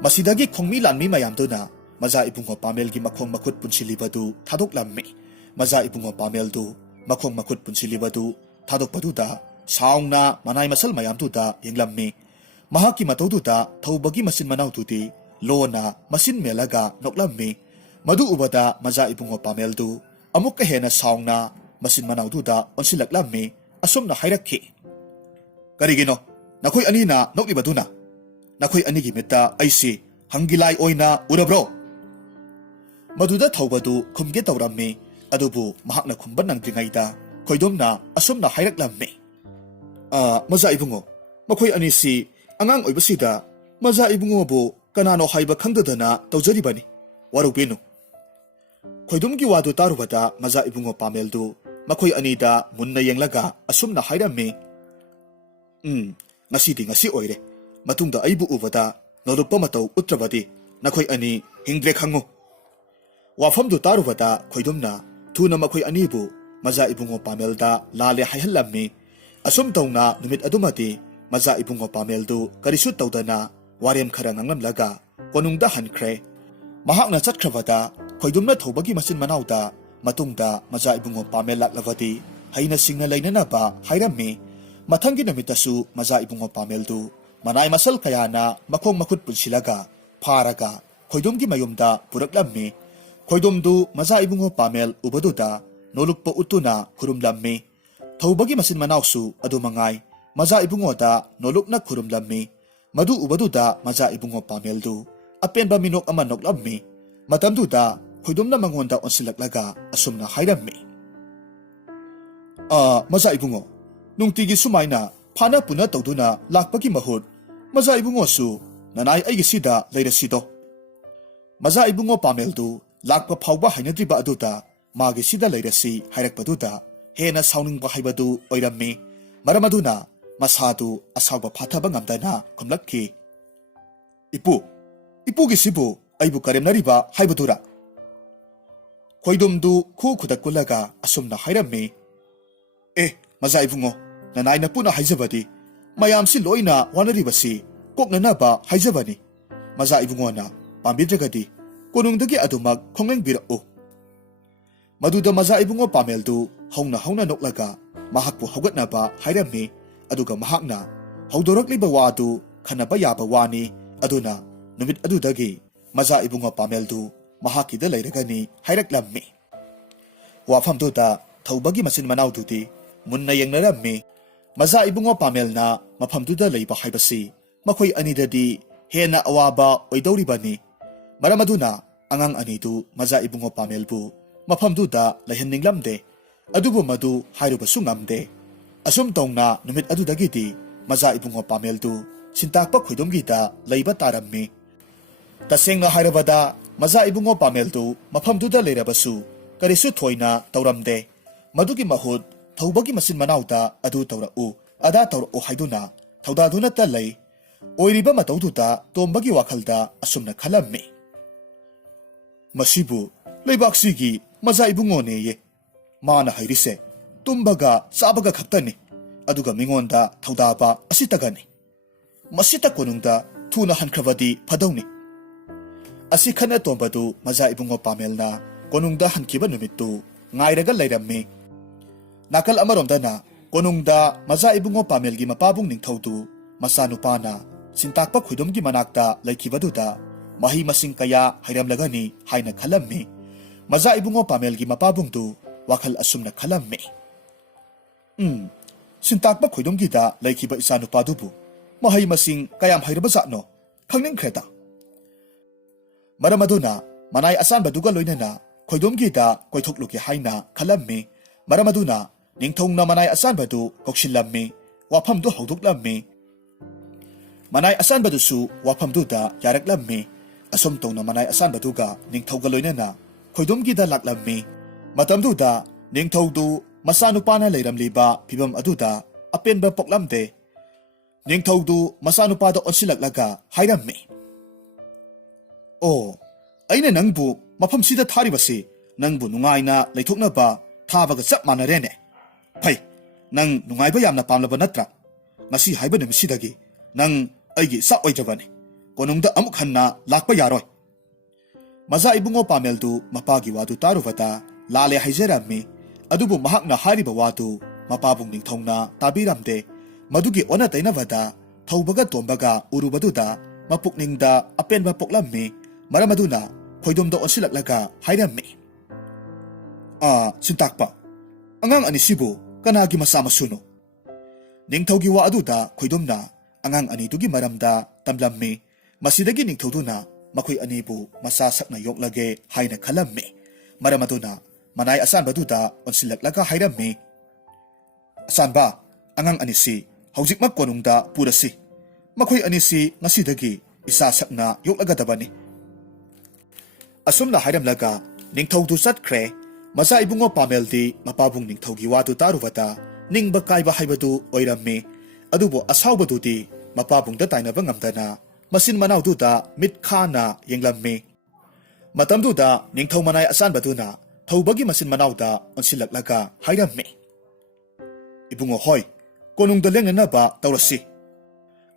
ꯃꯁꯤꯗꯒꯤ ꯈꯣꯡꯃꯤ ꯂꯥꯟꯃꯤ ꯃꯌꯥꯝꯗꯨꯅ ꯃꯖꯥ ꯏꯕꯨꯡꯉꯣ ꯄꯥꯃꯦꯜꯒꯤ ꯃꯈꯣꯡ ꯃꯈꯨꯠ ꯄꯨꯟꯁꯤꯜꯂꯤꯕꯗꯨ ꯊꯥꯗꯣꯛꯂꯝꯃꯤ꯫ ꯃꯖꯥ ꯏꯕꯨꯡꯉꯣ ꯄꯥꯃꯦꯜꯗꯨ ꯃꯈꯣꯡ ꯃꯈꯨꯠ ꯄꯨꯟꯁꯤꯜꯂꯤꯕꯗꯨ ꯊꯥꯗꯣꯛꯄꯗꯨꯗ ꯁꯥꯎꯅ ꯃꯅꯥꯏ ꯃꯁꯜ ꯃꯌꯥꯝꯗꯨꯗ ꯌꯦꯡꯂꯝꯃꯤ꯫ ꯃꯍꯥꯛꯀꯤ ꯃꯇꯧꯗꯨꯗ ꯊꯧꯕꯒꯤ ꯃꯆꯤꯟ ꯃꯅꯥꯎꯗꯨꯗꯤ ꯂꯣꯟꯅ ꯃꯆꯤꯟ ꯃꯦꯜꯂꯒ ꯅꯣꯛꯂꯝꯃꯤ꯫ ꯃꯗꯨ ꯎꯕꯗ ꯃꯖꯥ ꯏꯕꯨꯡꯉꯣ ꯄꯥꯃꯦꯜꯗꯨ ꯑꯃꯨꯛꯀ ꯍꯦꯟꯅ ꯁꯥꯎꯅ ꯃꯆꯤꯟ ꯃꯅꯥꯎꯗꯨꯗ ꯑꯣꯟꯁꯤꯜꯂꯛꯂꯝꯃꯤ꯫ ꯑꯁꯨꯝꯅ ꯍꯥꯏꯔꯛꯈꯤ, "ꯀꯔꯤꯒꯤꯅꯣ ꯅꯈꯣꯏ ꯑꯅꯤꯅ ꯅꯣꯛꯂꯤꯕꯗꯨꯅ? ꯅꯈꯣꯏ ꯑꯅꯤꯒꯤ ꯃꯤꯠꯇ ꯑꯩꯁꯤ ꯍꯪꯒꯤꯂꯥꯏ ꯑꯣꯏꯅ ꯎꯔꯕ꯭ꯔꯣ?" ꯃꯗꯨꯗ ꯊꯧꯕꯗꯨ ꯈꯨꯝꯒꯦ ꯇꯧꯔꯝꯃꯤ, ꯑꯗꯨꯕꯨ ꯃꯍꯥꯛꯅ ꯈꯨꯝꯕ ꯅꯪꯗ꯭ꯔꯤꯉꯩꯗ ꯈꯣꯏꯗꯨꯝꯅ ꯑꯁꯨꯝꯅ ꯍꯥꯏꯔꯛꯂꯝꯃꯤ, "ꯃꯖꯥ ꯏꯕꯨꯡꯉꯣ, ꯃꯈꯣꯏ ꯑꯅꯤꯁꯤ ꯑꯉꯥꯡ ꯑꯣꯏꯕꯁꯤꯗ ꯃꯖꯥ ꯏꯕꯨꯡꯉꯣꯕꯨ ꯀꯅꯥꯅꯣ ꯍꯥꯏꯕ ꯈꯪꯗꯗꯅ ꯇꯧꯖꯔꯤꯕꯅꯤ, ꯋꯥꯔꯧꯕꯤꯅꯨ." ꯈꯣꯏꯗꯨꯝꯒꯤ ꯋꯥꯗꯨ ꯇꯥꯔꯨꯕꯗ ꯃꯖꯥ ꯏꯕꯨꯡꯉꯣ ꯄꯥꯃꯦꯜꯗꯨ ꯃꯈꯣꯏ ꯑꯅꯤꯗ ꯃꯨꯟꯅ ꯌꯦꯡꯂꯒ ꯑꯁꯨꯝꯅ ꯍꯥꯏꯔꯝꯃꯤ, "ꯉꯁꯤꯗꯤ ꯉꯁꯤ ꯑꯣꯏꯔꯦ. ꯃꯇꯨꯡꯗ ꯑꯩꯕꯨ ꯎꯕꯗ ꯅꯣꯂꯨꯛꯄ ꯃꯇꯧ ꯎꯠꯇ꯭ꯔꯕꯗꯤ ꯅꯈꯣꯏ ꯑꯅꯤ ꯍꯤꯡꯗ꯭ꯔꯦ ꯈꯪꯉꯨ." ꯋꯥꯐꯝꯗꯨ ꯇꯥꯔꯨꯕꯗ ꯈꯣꯏꯗꯨꯝꯅ ꯊꯨꯅ ꯃꯈꯣꯏ ꯑꯅꯤꯕꯨ ꯃꯖꯥ ꯏꯕꯨꯡꯉꯣ ꯄꯥꯃꯦꯜꯗ ꯂꯥꯜꯂꯦ ꯍꯥꯏꯍꯜꯂꯝꯃꯤ꯫ ꯑꯁꯨꯝ ꯇꯧꯅ ꯅꯨꯃꯤꯠ ꯑꯗꯨꯃꯗꯤ ꯃꯖꯥ ꯏꯕꯨꯡꯉꯣ ꯄꯥꯃꯦꯜꯗꯨ ꯀꯔꯤꯁꯨ ꯇꯧꯗꯅ ꯋꯥꯔꯦꯝ ꯈꯔ ꯉꯥꯡꯂꯝꯂꯒ ꯀꯣꯅꯨꯡꯗ ꯍꯟꯈ꯭ꯔꯦ꯫ ꯃꯍꯥꯛꯅ ꯆꯠꯈ꯭ꯔꯕꯗ ꯈꯣꯏꯗꯨꯝꯅ ꯊꯧꯕꯒꯤ ꯃꯆꯤꯟ ꯃꯅꯥꯎꯗ ꯃꯇꯨꯡꯗ ꯃꯖꯥ ꯏꯕꯨꯡꯉꯣ ꯄꯥꯃꯦꯜ ꯂꯥꯛꯂꯕꯗꯤ ꯍꯩꯅ ꯁꯤꯡꯅ ꯂꯩꯅꯅꯕ ꯍꯥꯏꯔꯝꯃꯤ꯫ ꯃꯊꯪꯒꯤ ꯅꯨꯃꯤꯠꯇꯁꯨ ꯃꯖꯥ ꯏꯕꯨꯡꯉꯣ ꯄꯥꯃꯦꯜꯗꯨ ꯃꯅꯥꯏ ꯃꯁꯜ ꯀꯌꯥꯅ ꯃꯈꯣꯡ ꯃꯈꯨꯠ ꯄꯨꯟꯁꯤꯜꯂꯒ ꯐꯥꯔꯒ ꯈꯣꯏꯗꯨꯝꯒꯤ ꯃꯌꯨꯝꯗ ꯄꯨꯔꯛꯂꯝꯃꯤ꯫ ꯈꯣꯏꯗꯣꯝꯗꯨ ꯃꯆꯥ ꯏꯕꯨꯡꯉꯣ ꯄꯥꯃꯦꯜ ꯎꯕꯗꯨꯗ ꯅꯣꯂꯨꯛꯄ ꯎꯠꯇꯨꯅ ꯈꯨꯔꯨꯝꯂꯝꯃꯤ ꯊꯧꯕꯒꯤ ꯃꯆꯤꯟ ꯃꯅꯥꯎꯁꯨ ꯑꯗꯨ ꯃꯉꯥꯏ ꯃꯆꯥ ꯏꯕꯨꯡꯉꯣꯗ ꯅꯣꯂꯨꯛꯅ ꯈꯨꯔꯨꯝꯂꯝꯃꯤ ꯃꯗꯨ ꯎꯕꯗꯨꯗ ꯃꯆꯥ ꯏꯕꯨꯡꯉꯣ ꯄꯥꯃꯦꯜꯗꯨ ꯑꯄꯦꯟꯕ ꯃꯤꯅꯣꯛ ꯑꯃ ꯅꯣꯛꯂꯝꯃꯤ ꯃꯇꯝꯗꯨꯗ ꯈꯣꯏꯗꯣꯝꯅ ꯃꯉꯣꯟꯗ ꯑꯣꯟꯁꯤꯜꯂꯛꯂꯒ ꯑꯁꯨꯝꯅ ꯍꯥꯏꯔꯝꯃꯤ ꯃꯆꯥ ꯏꯕꯨꯡꯉꯣ ꯅꯨꯡꯇꯤꯒꯤ ꯁꯨꯃꯥꯏꯅ ꯐꯥꯅ ꯄꯨꯅ ꯇꯧꯗꯨꯅ ꯂꯥꯛꯄꯒꯤ ꯃꯍꯨꯠ ꯃꯆꯥ ꯏꯕꯨꯡꯉꯣꯁꯨ ꯅꯅꯥꯏ ꯑꯩꯒꯤꯁꯤꯗ ꯂꯩꯔꯁꯤꯗꯣ ꯃꯆꯥ ꯏꯕꯨꯡꯉꯣ ꯄꯥꯃꯦꯜꯗꯨ ꯂꯥꯛꯄ ꯐꯥꯎꯕ ꯍꯩꯅꯗ꯭ꯔꯤꯕ ꯑꯗꯨꯗ ꯃꯥꯒꯤ ꯁꯤꯗ ꯂꯩꯔꯁꯤ ꯍꯥꯏꯔꯛꯄꯗꯨꯗ ꯍꯦꯟꯅ ꯁꯥꯎꯅꯤꯡꯕ ꯍꯥꯏꯕꯗꯨ ꯑꯣꯏꯔꯝꯃꯤ ꯃꯔꯝ ꯑꯗꯨꯅ ꯃꯁꯥꯗꯨ ꯑꯁꯥꯎꯕ ꯐꯥꯊꯕ ꯉꯝꯗꯅ ꯈꯨꯝꯂꯛꯈꯤ ꯏꯄꯨꯒꯤꯁꯤꯕꯨ ꯑꯩꯕꯨ ꯀꯔꯦꯝꯅꯔꯤꯕ ꯍꯥꯏꯕꯗꯨꯔꯥ ꯈꯣꯏꯗꯣꯝꯗꯨ ꯈꯨ ꯈꯨꯗꯛ ꯀꯨꯜꯂꯒ ꯑꯁꯨꯝꯅ ꯍꯥꯏꯔꯝꯃꯤ ꯃꯆꯥ ꯏꯕꯨꯡꯉꯣ ꯅꯅꯥꯏꯅ ꯄꯨꯟꯅ ꯍꯥꯏꯖꯕꯗꯤ ꯃꯌꯥꯝꯁꯤ ꯂꯣꯏꯅ ꯋꯥꯅꯔꯤꯕꯁꯤ ꯀꯣꯛꯅꯅꯕ ꯍꯥꯏꯖꯕꯅꯤ ꯃꯆꯥ ꯏꯕꯨꯡꯉꯣꯅ ꯄꯥꯝꯕꯤꯗ꯭ꯔꯒꯗꯤ ꯀꯣꯅꯨꯡꯗꯒꯤ ꯑꯗꯨꯃꯛ ꯈꯣꯡꯂꯦꯡꯕꯤꯔꯛꯎ ꯃꯗꯨꯗ ꯃꯆꯥ ꯏꯕꯨꯡꯉꯣ ꯄꯥꯃꯦꯜꯗꯨ ꯍꯧꯅ ꯍꯧꯅ ꯅꯣꯛꯂꯒ ꯃꯍꯥꯛꯄꯨ ꯍꯧꯒꯠꯅꯕ ꯍꯥꯏꯔꯝꯃꯤ ꯑꯗꯨꯒ ꯃꯍꯥꯛꯅ ꯍꯧꯗꯣꯔꯛꯂꯤꯕ ꯋꯥꯗꯨ ꯈꯟꯅꯕ ꯌꯥꯕ ꯋꯥꯅꯤ ꯑꯗꯨꯅ ꯅꯨꯃꯤꯠ ꯑꯗꯨꯗꯒꯤ ꯃꯆꯥ ꯏꯕꯨꯡꯉꯣ ꯄꯥꯃꯦꯜꯗꯨ ꯃꯍꯥꯛꯀꯤꯗ ꯂꯩꯔꯒꯅꯤ ꯍꯥꯏꯔꯛꯂꯝꯃꯤ ꯋꯥꯐꯝꯗꯨꯗ ꯊꯧꯕꯒꯤ ꯃꯆꯤꯟ ꯃꯅꯥꯎꯗꯨꯗꯤ ꯃꯨꯟꯅ ꯌꯦꯡꯅꯔꯝꯃꯤ ꯃꯆꯥ ꯏꯕꯨꯡꯉꯣ ꯄꯥꯃꯦꯜꯅ ꯃꯐꯝꯗꯨꯗ ꯂꯩꯕ ꯍꯥꯏꯕꯁꯤ ꯃꯈꯣꯏ ꯑꯅꯤꯗꯗꯤ ꯍꯦꯟꯅ ꯑꯋꯥꯕ ꯑꯣꯏꯗꯧꯔꯤꯕꯅꯤ ꯃꯔꯝ ꯑꯗꯨꯅ ꯑꯉꯥꯡ ꯑꯅꯤꯗꯨ ꯃꯆꯥ ꯏꯕꯨꯡꯉꯣ ꯄꯥꯃꯦꯜꯕꯨ ꯃꯐꯝꯗꯨꯗ ꯂꯩꯍꯟꯅꯤꯡꯂꯝꯗꯦ ꯑꯗꯨꯕꯨ ꯃꯗꯨ ꯍꯥꯏꯔꯨꯕꯁꯨ ꯉꯝꯗꯦ ꯑꯁꯨꯝ ꯇꯧꯅ ꯅꯨꯃꯤꯠ ꯑꯗꯨꯗꯒꯤꯗꯤ ꯃꯆꯥ ꯏꯕꯨꯡꯉꯣ ꯄꯥꯃꯦꯜꯗꯨ ꯁꯤꯟꯇꯥꯛꯄ ꯈꯣꯏꯗꯣꯝꯒꯤꯗ ꯂꯩꯕ ꯇꯥꯔꯝꯃꯤ ꯇꯁꯦꯡꯅ ꯍꯥꯏꯔꯕꯗ ꯃꯆꯥ ꯏꯕꯨꯡꯉꯣ ꯄꯥꯃꯦꯜꯗꯨ ꯃꯐꯝꯗꯨꯗ ꯂꯩꯔꯕꯁꯨ ꯀꯔꯤꯁꯨ ꯊꯣꯏꯅ ꯇꯧꯔꯝꯗꯦ ꯃꯗꯨꯒꯤ ꯃꯍꯨꯠ ꯊꯧꯕꯒꯤ ꯃꯆꯤꯟ ꯃꯅꯥꯎꯗ ꯑꯗꯨ ꯇꯧꯔꯛꯎ ꯑꯗꯥ ꯇꯧꯔꯛꯎ ꯍꯥꯏꯗꯨꯅ ꯊꯧꯗꯥꯗꯨꯅꯇ ꯂꯩ ꯑꯣꯏꯔꯤꯕ ꯃꯇꯧꯗꯨꯗ ꯇꯣꯝꯕꯒꯤ ꯋꯥꯈꯜꯗ ꯑꯁꯨꯝꯅ ꯈꯜꯂꯝꯃꯤ ꯃꯁꯤꯕꯨ ꯂꯩꯕꯥꯛꯁꯤꯒꯤ ꯃꯆꯥ ꯏꯕꯨꯡꯉꯣꯅꯦꯌꯦ ꯃꯥꯅ ꯍꯩꯔꯤꯁꯦ ꯇꯨꯝꯕꯒ ꯆꯥꯕꯒ ꯈꯛꯇꯅꯤ ꯑꯗꯨꯒ ꯃꯤꯉꯣꯟꯗ ꯊꯧꯗꯥꯕ ꯑꯁꯤꯇꯒꯅꯤ ꯃꯁꯤꯇ ꯀꯣꯅꯨꯡꯗ ꯊꯨꯅ ꯍꯟꯈ꯭ꯔꯕꯗꯤ ꯐꯗꯧꯅꯤ ꯑꯁꯤ ꯈꯟꯅ ꯇꯣꯝꯕꯗꯨ ꯃꯆꯥ ꯏꯕꯨꯡꯉꯣ ꯄꯥꯃꯦꯜꯅ ꯀꯣꯅꯨꯡꯗ ꯍꯟꯈꯤꯕ ꯅꯨꯃꯤꯠꯇꯨ ꯉꯥꯏꯔꯒ ꯂꯩꯔꯝꯃꯤ ꯅꯥꯀꯜ ꯑꯃꯔꯣꯝꯗꯅ ꯀꯣꯅꯨꯡꯗ ꯃꯆꯥ ꯏꯕꯨꯡꯉꯣ ꯄꯥꯃꯦꯜꯒꯤ ꯃꯄꯥꯕꯨꯡ ꯅꯤꯡꯊꯧꯗꯨ ꯃꯆꯥꯅꯨꯄꯥꯅ ꯁꯤꯟꯇꯥꯛꯄ ꯈꯣꯏꯗꯣꯝꯒꯤ ꯃꯅꯥꯛꯇ ꯂꯩꯈꯤꯕꯗꯨꯗ ꯃꯍꯩ ꯃꯁꯤꯡ ꯀꯌꯥ ꯍꯩꯔꯝꯂꯒꯅꯤ ꯍꯥꯏꯅ ꯈꯜꯂꯝꯃꯤ ꯃꯆꯥ ꯏꯕꯨꯡꯉꯣ ꯄꯥꯃꯦꯜꯒꯤ ꯃꯄꯥꯕꯨꯡꯗꯨ ꯋꯥꯈꯜ ꯑꯁꯨꯝꯅ ꯈꯜꯂꯝꯃꯤ ꯁꯤꯟꯇꯥꯛꯄ ꯈꯣꯏꯗꯣꯝꯒꯤꯗ ꯂꯩꯈꯤꯕ ꯏꯆꯥꯅꯨꯄꯥꯗꯨꯕꯨ ꯃꯍꯩ ꯃꯁꯤꯡ ꯀꯌꯥꯝ ꯍꯩꯔꯕꯖꯥꯠꯅꯣ ꯈꯪꯅꯤꯡꯈ꯭ꯔꯦꯗ ꯃꯔꯝ ꯑꯗꯨꯅ ꯃꯅꯥꯏ ꯑꯁꯥꯟꯕꯗꯨꯒ ꯂꯣꯏꯅꯅ ꯈꯣꯏꯗꯣꯝꯒꯤꯗ ꯀꯣꯏꯊꯣꯛꯂꯨꯒꯦ ꯍꯥꯏꯅ ꯈꯜꯂꯝꯃꯤ ꯃꯔꯝ ꯑꯗꯨꯅ ꯅꯤꯡꯊꯧꯅ ꯃꯅꯥꯏ ꯑꯁꯥꯟꯕꯗꯨ ꯀꯧꯁꯤꯜꯂꯝꯃꯤ ꯋꯥꯐꯝꯗꯨ ꯍꯧꯗꯣꯛꯂꯝꯃꯤ ꯃꯅꯥꯏ ꯑꯁꯥꯟꯕꯗꯨꯁꯨ ꯋꯥꯐꯝꯗꯨꯗ ꯌꯥꯔꯛꯂꯝꯃꯤ ꯑꯁꯨꯝ ꯇꯧꯅ ꯃꯅꯥꯏ ꯑꯁꯥꯟꯕꯗꯨꯒ ꯅꯤꯡꯊꯧꯒ ꯂꯣꯏꯅꯅ ꯈꯣꯏꯗꯣꯝꯒꯤꯗ ꯂꯥꯛꯂꯝꯃꯤ ꯃꯇꯝꯗꯨꯗ ꯅꯤꯡꯊꯧꯗꯨ ꯃꯆꯥꯅꯨꯄꯥꯅ ꯂꯩꯔꯝꯂꯤꯕ ꯐꯤꯕꯝ ꯑꯗꯨꯗ ꯑꯄꯦꯟꯕ ꯄꯣꯛꯂꯝꯗꯦ ꯅꯤꯡꯊꯧꯗꯨ ꯃꯆꯥꯅꯨꯄꯥꯗ ꯑꯣꯟꯁꯤꯜꯂꯛꯂꯒ ꯍꯥꯏꯔꯝꯃꯤ ꯑꯩꯅ ꯅꯪꯕꯨ ꯃꯐꯝꯁꯤꯗ ꯊꯥꯔꯤꯕꯁꯤ ꯅꯪꯕꯨ ꯅꯨꯡꯉꯥꯏꯅ ꯂꯩꯊꯣꯛꯅꯕ ꯊꯥꯕꯒ ꯆꯞ ꯃꯥꯟꯅꯔꯦꯅꯦ ꯐꯩ ꯅꯪ ꯅꯨꯡꯉꯥꯏꯕ ꯌꯥꯝꯅ ꯄꯥꯝꯂꯕ ꯅꯠꯇ꯭ꯔꯥ ꯉꯁꯤ ꯍꯥꯏꯕ ꯅꯨꯃꯤꯠꯁꯤꯗꯒꯤ ꯅꯪ ꯑꯩꯒꯤ ꯏꯆꯥ ꯑꯣꯏꯗ꯭ꯔꯕꯅꯤ ꯀꯣꯅꯨꯡꯗ ꯑꯃꯨꯛ ꯍꯟꯅ ꯂꯥꯛꯄ ꯌꯥꯔꯣꯏ ꯃꯆꯥ ꯏꯕꯨꯡꯉꯣ ꯄꯥꯃꯦꯜꯗꯨ ꯃꯄꯥꯒꯤ ꯋꯥꯗꯨ ꯇꯥꯔꯨꯕꯗ ꯂꯥꯜꯂꯦ ꯍꯥꯏꯖꯔꯝꯃꯤ ꯑꯗꯨꯕꯨ ꯃꯍꯥꯛꯅ ꯍꯥꯏꯔꯤꯕ ꯋꯥꯗꯨ ꯃꯄꯥꯕꯨꯡ ꯅꯤꯡꯊꯧꯅ ꯇꯥꯕꯤꯔꯝꯗꯦ ꯃꯗꯨꯒꯤ ꯑꯣꯟꯅ ꯇꯩꯅꯕꯗ ꯊꯧꯕꯒ ꯇꯣꯝꯕꯒ ꯎꯔꯨꯕꯗꯨꯗ ꯃꯄꯨꯛꯅꯤꯡꯗ ꯑꯄꯦꯟꯕ ꯄꯣꯛꯂꯝꯃꯤ ꯃꯔꯝ ꯑꯗꯨꯅ ꯈꯣꯏꯗꯣꯝꯗ ꯑꯣꯟꯁꯤꯜꯂꯛꯂꯒ ꯍꯥꯏꯔꯝꯃꯤ ꯁꯤꯟꯇꯥꯛꯄ ꯑꯉꯥꯡ ꯑꯅꯤꯁꯤꯕꯨ ꯀꯅꯥꯒꯤ ꯃꯆꯥ ꯃꯁꯨꯅꯣ ꯅꯤꯡꯊꯧꯒꯤ ꯋꯥ ꯑꯗꯨꯗ ꯈꯣꯏꯗꯣꯝꯅ ꯑꯉꯥꯡ ꯑꯅꯤꯗꯨꯒꯤ ꯃꯔꯝꯗ ꯇꯝꯂꯝꯃꯤ ꯃꯁꯤꯗꯒꯤ ꯅꯤꯡꯊꯧꯗꯨꯅ ꯃꯈꯣꯏ ꯑꯅꯤꯕꯨ ꯃꯆꯥ ꯁꯛꯅ ꯌꯣꯛꯂꯒꯦ ꯍꯥꯏꯅ ꯈꯜꯂꯝꯃꯤ ꯃꯔꯝ ꯑꯗꯨꯅ ꯃꯅꯥꯏ ꯑꯁꯥꯟꯕꯗꯨꯗ ꯑꯣꯟꯁꯤꯜꯂꯛꯂꯒ ꯍꯥꯏꯔꯝꯃꯤ ꯑꯁꯥꯟꯕ ꯑꯉꯥꯡ ꯑꯅꯤꯁꯤ ꯍꯧꯖꯤꯛꯃꯛ ꯀꯣꯅꯨꯡꯗ ꯄꯨꯔꯁꯤ ꯃꯈꯣꯏ ꯑꯅꯤꯁꯤ ꯉꯁꯤꯗꯒꯤ ꯏꯆꯥ ꯁꯛꯅ ꯌꯣꯛꯂꯒꯗꯕꯅꯤ ꯑꯁꯨꯝꯅ ꯍꯥꯏꯔꯝꯂꯒ ꯅꯤꯡꯊꯧꯗꯨ ꯆꯠꯈ꯭ꯔꯦ ꯃꯆꯥ ꯏꯕꯨꯡꯉꯣ ꯄꯥꯃꯦꯜꯗꯤ ꯃꯄꯥꯕꯨꯡ ꯅꯤꯡꯊꯧꯒꯤ ꯋꯥꯗꯨ ꯇꯥꯔꯨꯕꯗ ꯅꯤꯡꯕ ꯀꯥꯏꯕ ꯍꯥꯏꯕꯗꯨ ꯑꯣꯏꯔꯝꯃꯤ ꯑꯗꯨꯕꯨ ꯑꯁꯥꯎꯕꯗꯨꯗꯤ ꯃꯄꯥꯕꯨꯡꯗ ꯇꯥꯏꯅꯕ ꯉꯝꯗꯅ ꯃꯆꯤꯟ ꯃꯅꯥꯎꯗꯨꯗ ꯃꯤꯠ ꯈꯥꯅ ꯌꯦꯡꯂꯝꯃꯤ ꯃꯇꯝꯗꯨꯗ ꯅꯤꯡꯊꯧ ꯃꯅꯥꯏ ꯑꯁꯥꯟꯕꯗꯨꯅ ꯊꯧꯕꯒꯤ ꯃꯆꯤꯟ ꯃꯅꯥꯎꯗ ꯑꯣꯟꯁꯤꯜꯂꯛꯂꯒ ꯍꯥꯏꯔꯝꯃꯤ ꯏꯕꯨꯡꯉꯣ ꯍꯣꯏ ꯀꯣꯅꯨꯡꯗ ꯂꯦꯡꯅꯅꯕ ꯇꯧꯔꯁꯤ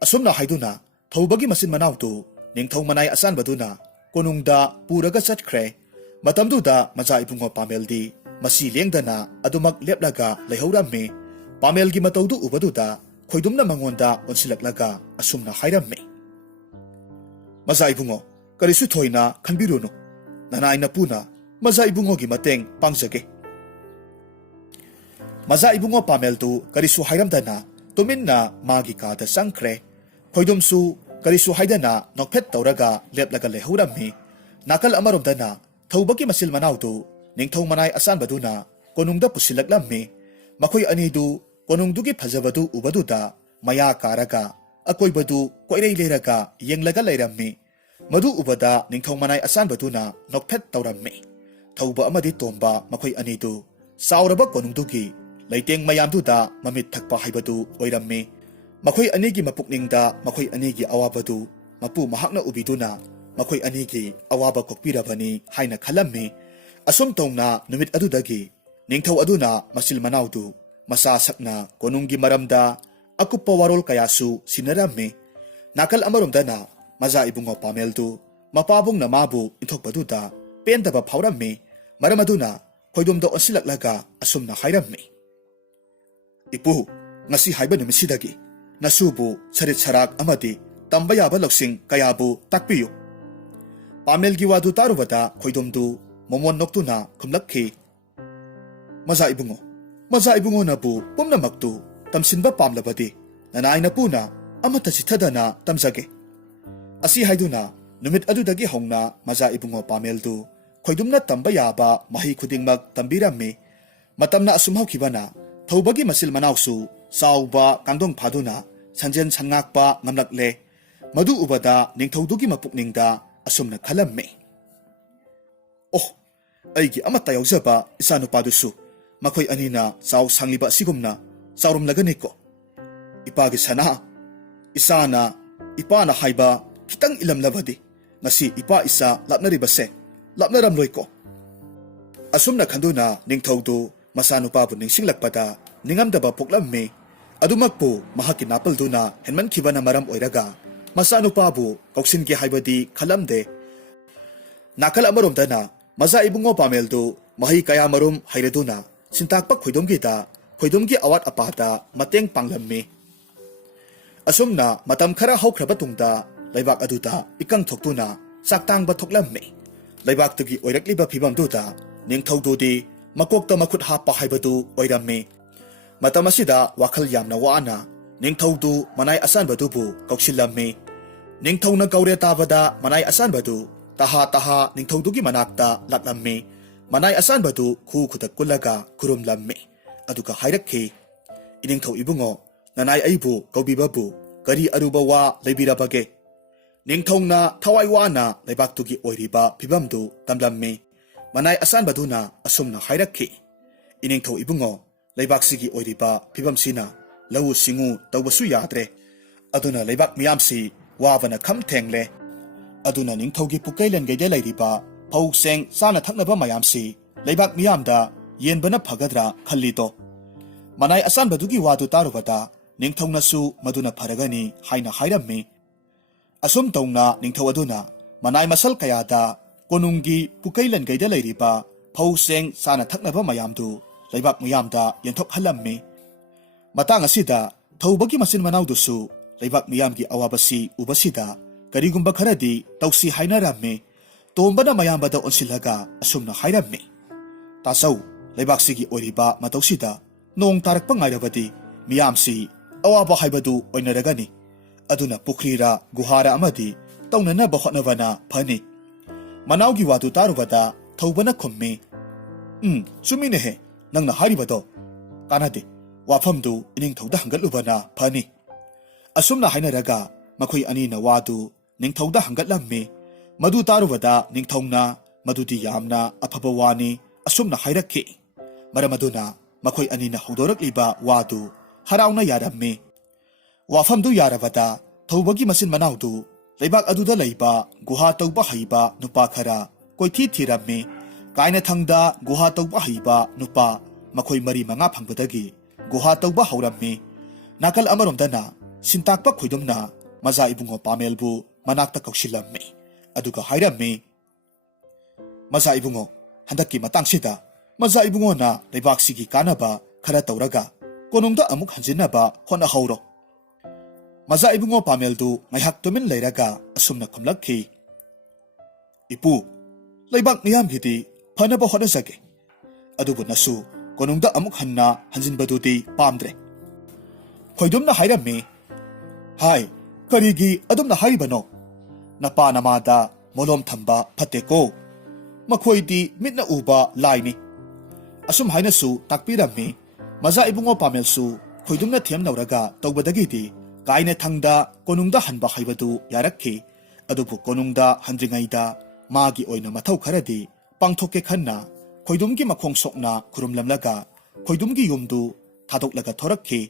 ꯑꯁꯨꯝꯅ ꯍꯥꯏꯗꯨꯅ ꯊꯧꯕꯒꯤ ꯃꯆꯤꯟ ꯃꯅꯥꯎꯗꯨ ꯅꯤꯡꯊꯧ ꯃꯅꯥꯏ ꯑꯁꯥꯟꯕꯗꯨꯅ ꯀꯣꯅꯨꯡꯗ ꯄꯨꯔꯒ ꯆꯠꯈ꯭ꯔꯦ ꯃꯇꯝꯗꯨꯗ ꯃꯆꯥ ꯏꯕꯨꯡꯉꯣ ꯄꯥꯃꯦꯜꯗꯤ ꯃꯁꯤ ꯂꯦꯡꯗꯅ ꯑꯗꯨꯃꯛ ꯂꯦꯞꯂꯒ ꯂꯩꯍꯧꯔꯝꯃꯤ ꯄꯥꯃꯦꯜꯒꯤ ꯃꯇꯧꯗꯨ ꯎꯕꯗꯨꯗ ꯈꯣꯏꯗꯣꯝꯅ ꯃꯉꯣꯟꯗ ꯑꯣꯟꯁꯤꯜꯂꯛꯂꯒ ꯑꯁꯨꯝꯅ ꯍꯥꯏꯔꯝꯃꯤ ꯃꯆꯥ ꯏꯕꯨꯡꯉꯣ ꯀꯔꯤꯁꯨ ꯊꯣꯏꯅ ꯈꯟꯕꯤꯔꯨꯅꯨ ꯅꯅꯥꯏꯅ ꯄꯨꯅ maza ibungogi mateng pangjage. Maza ibungo Pameltu karisu hairamdana tuminna magi kada sangkre khoidumsu karisu haidana nokphet tawraga leplaga lehurammi nakal amaromdana thawbaki masil manawdu ningthau manai asanbaduna konungda pusilaklammi makhoi anidu konungdugi phajabadu ubaduda maya karaga akoibadu koirei leraga yenglaga leirammi madu ubada ningthau manai asanbaduna nokphet tawrammi thawba amadi tomba makhoi anidu sauraba konungdugi Laiteng mayamduda mamit thakpa haibadu oirammi makhoi anigi mapukningda makhoi anigi awabadu mapu mahakna ubiduna makhoi anigi awaba kokpirabani haina khalammi asum tongna numit adudagi ningthau aduna masil manawdu masa sakna konunggi maramda akuppa warol kayasu sinarammi nakal amaromdana maza ibungo Pameltu mapabung na mabu inthokpaduda pendaba phaurammi maramaduna khoidumdo osilaklaga asumna hairammi Ipu, ngasi haiba numisidagi, nasubu sarit sarak amadi, tamba yaba laksing kayabu takpiyo. Pamelgi wadu tarubada khoidumdu momon noktuna kumlakhi. Maza ibungo nabu pumna maktu tamsinba pamlabadi, nanay na puna amata sithadana tamsage. Asi haiduna numit adudagi hongna maza ibungo Pameldu, khoidumna tamba yaba mahi khudingmak tambirammi, matamna asumhaw kibana, Thawbagi masil manawsu sauba kangdong phaduna sanjen sangakpa ngamlakle madu ubada ningthawdugi mapukningda asumna khalamme Oh aigi amata yawjaba isanupadusu makhoi anina saw sangliba sigumna saurumlagani ko ipagi sana isana ipana haiba kitang ilamlabadi ngasi ipa isa lapnaribase lapnaramloi ko asumna khanduna ningthawdu Masanupabu ningsinglakpada ningamdaba poklammi adumakpu mahaki napalduna henman kibana maram oiraga masanupabu koksingi haibadi khalamde nakal amaromdana maza ibungo Pameldu mahi kaya marum haireduna sintakpak khoidomgi awat apata mateng panglammi asumna matam khara haukraba tungda laibak aduda ikang thoktuna saktangba thoklammi laibak tugi oirakliba phibamduda ningthawdudi Makokta makut hapa haibadu oirammi matamasida wakhal yamna waana ningthawdu manai asanbadubu koksillammi ningthawna gaure tabada manai asanbadu taha ningthawdugi manakta latlammi manai asanbadu khu khudak kulaga kurumlammi aduka hairakhi iningthaw ibungo nanai aibu kaubibabu kari aruba wa leibirabage ningthawna thawai wana leibaktugi oiriba phibamdu tamlammi Manay asanbaduna asumna hairakhi iningthau ibungo leibaksigi oiriba phibamsina lawu singu tawbasu yadre aduna leibak miyamsi wabana khamthengle aduna ningthaugi pukailan geide leiriba phaukseng sana thaknaba mayamsi leibak miyamda yenbana phagadra khallito manai asanbadugi wadu tarubata ningthaunasu maduna pharagani haina hairammi asum tongna ningthau aduna manai masal kayada Konunggi pukailan gaida leiriba phaukseng sana thaknaba mayamdu leibak miyamda yenthok halammi matang asida thawbagi masin manawdusu leibak miyamgi awabasi ubasida karigumba kharadi tawsi hainarammi tombana mayambada onsilaga asumna hairammi tasau leibaksigi oiriba matawsida nong tarakpa ngairabadi miyamsi awaba haibadu oinaragani aduna pukrira guhara amadi tawnanaba hotnabana phani Manawgi wadu tarubada thawbana khummi chuminehe nangna haribado kanade wafamdu iningthawda hangatlubana phani asumna hainaraga makhoi anina wadu ningthawda hangatlammi madu tarubada ningthawna madudi yamna aphaba wani asumna hairakhi maramaduna makhoi anina hawdorakliba wadu harauna yarammi wafamdu yarabada thawbagi masin manawdu leibak aduda leiba guha tawba haiba nupa khara koithi thirammi kaina thangda guha tawba haiba nupa makhoi mari manga phangbadagi guha tawba haurammi nakal amaromdana sintakpa khoidumna maza ibungo Pamelbu manakta kausilammi aduga hairammi maza ibungo handaki matangsida maza ibungo na leibaksigi kanaba khara tawraga konungda amuk hanjinaba hona hauro Maza ibungo Pameldu ngayhak tumin leiraga asumna kumlakhi Ipu leibak miyamgidi ꯐꯅꯕ ꯍꯣꯠꯅꯖꯒꯦ ꯑꯗꯨꯕꯨ ꯅꯁꯨ ꯀꯣꯅꯨꯡꯗ ꯑꯃꯨꯛ ꯍꯟꯅ ꯍꯟꯖꯤꯟꯕꯗꯨꯗꯤ ꯄꯥꯝꯗ꯭ꯔꯦ ꯈꯣꯏꯗꯨꯝꯅ ꯍꯥꯏꯔꯝꯃꯤ ꯍꯥꯏ ꯀꯔꯤꯒꯤ ꯑꯗꯨꯝꯅ ꯍꯥꯏꯔꯤꯕꯅꯣ ꯅꯄꯥ ꯅꯃꯥꯗ ꯃꯣꯂꯣꯝ ꯊꯝꯕ ꯐꯠꯇꯦꯀꯣ ꯃꯈꯣꯏꯗꯤ ꯃꯤꯠꯅ ꯎꯕ ꯂꯥꯏꯅꯤ ꯑꯁꯨꯝ ꯍꯥꯏꯅꯁꯨ ꯇꯥꯛꯄꯤꯔꯝꯃꯤ ꯃꯖꯥ ꯏꯕꯨꯡꯉꯣ ꯄꯥꯃꯦꯜꯁꯨ ꯈꯣꯏꯗꯨꯝꯅ ꯊꯦꯝ ꯅꯧꯔꯒ ꯇꯧꯕꯗꯒꯤꯗꯤ ꯀꯥꯏꯅ ꯊꯪꯗ ꯀꯣꯅꯨꯡꯗ ꯍꯟꯕ ꯍꯥꯏꯕꯗꯨ ꯌꯥꯔꯛꯈꯤ ꯑꯗꯨꯕꯨ ꯀꯣꯅꯨꯡꯗ ꯍꯟꯗ꯭ꯔꯤꯉꯩꯗ ꯃꯥꯒꯤ ꯑꯣꯏꯅ ꯃꯊꯧ ꯈꯔꯗꯤ ꯄꯥꯡꯊꯣꯛꯀꯦ ꯈꯟꯅ ꯈꯣꯏꯗꯨꯝꯒꯤ ꯃꯈꯣꯡ ꯁꯣꯛꯅ ꯈꯨꯔꯨꯝꯂꯝꯂꯒ ꯈꯣꯏꯗꯨꯝꯒꯤ ꯌꯨꯝꯗꯨ ꯊꯥꯗꯣꯛꯂꯒ ꯊꯣꯔꯛꯈꯤ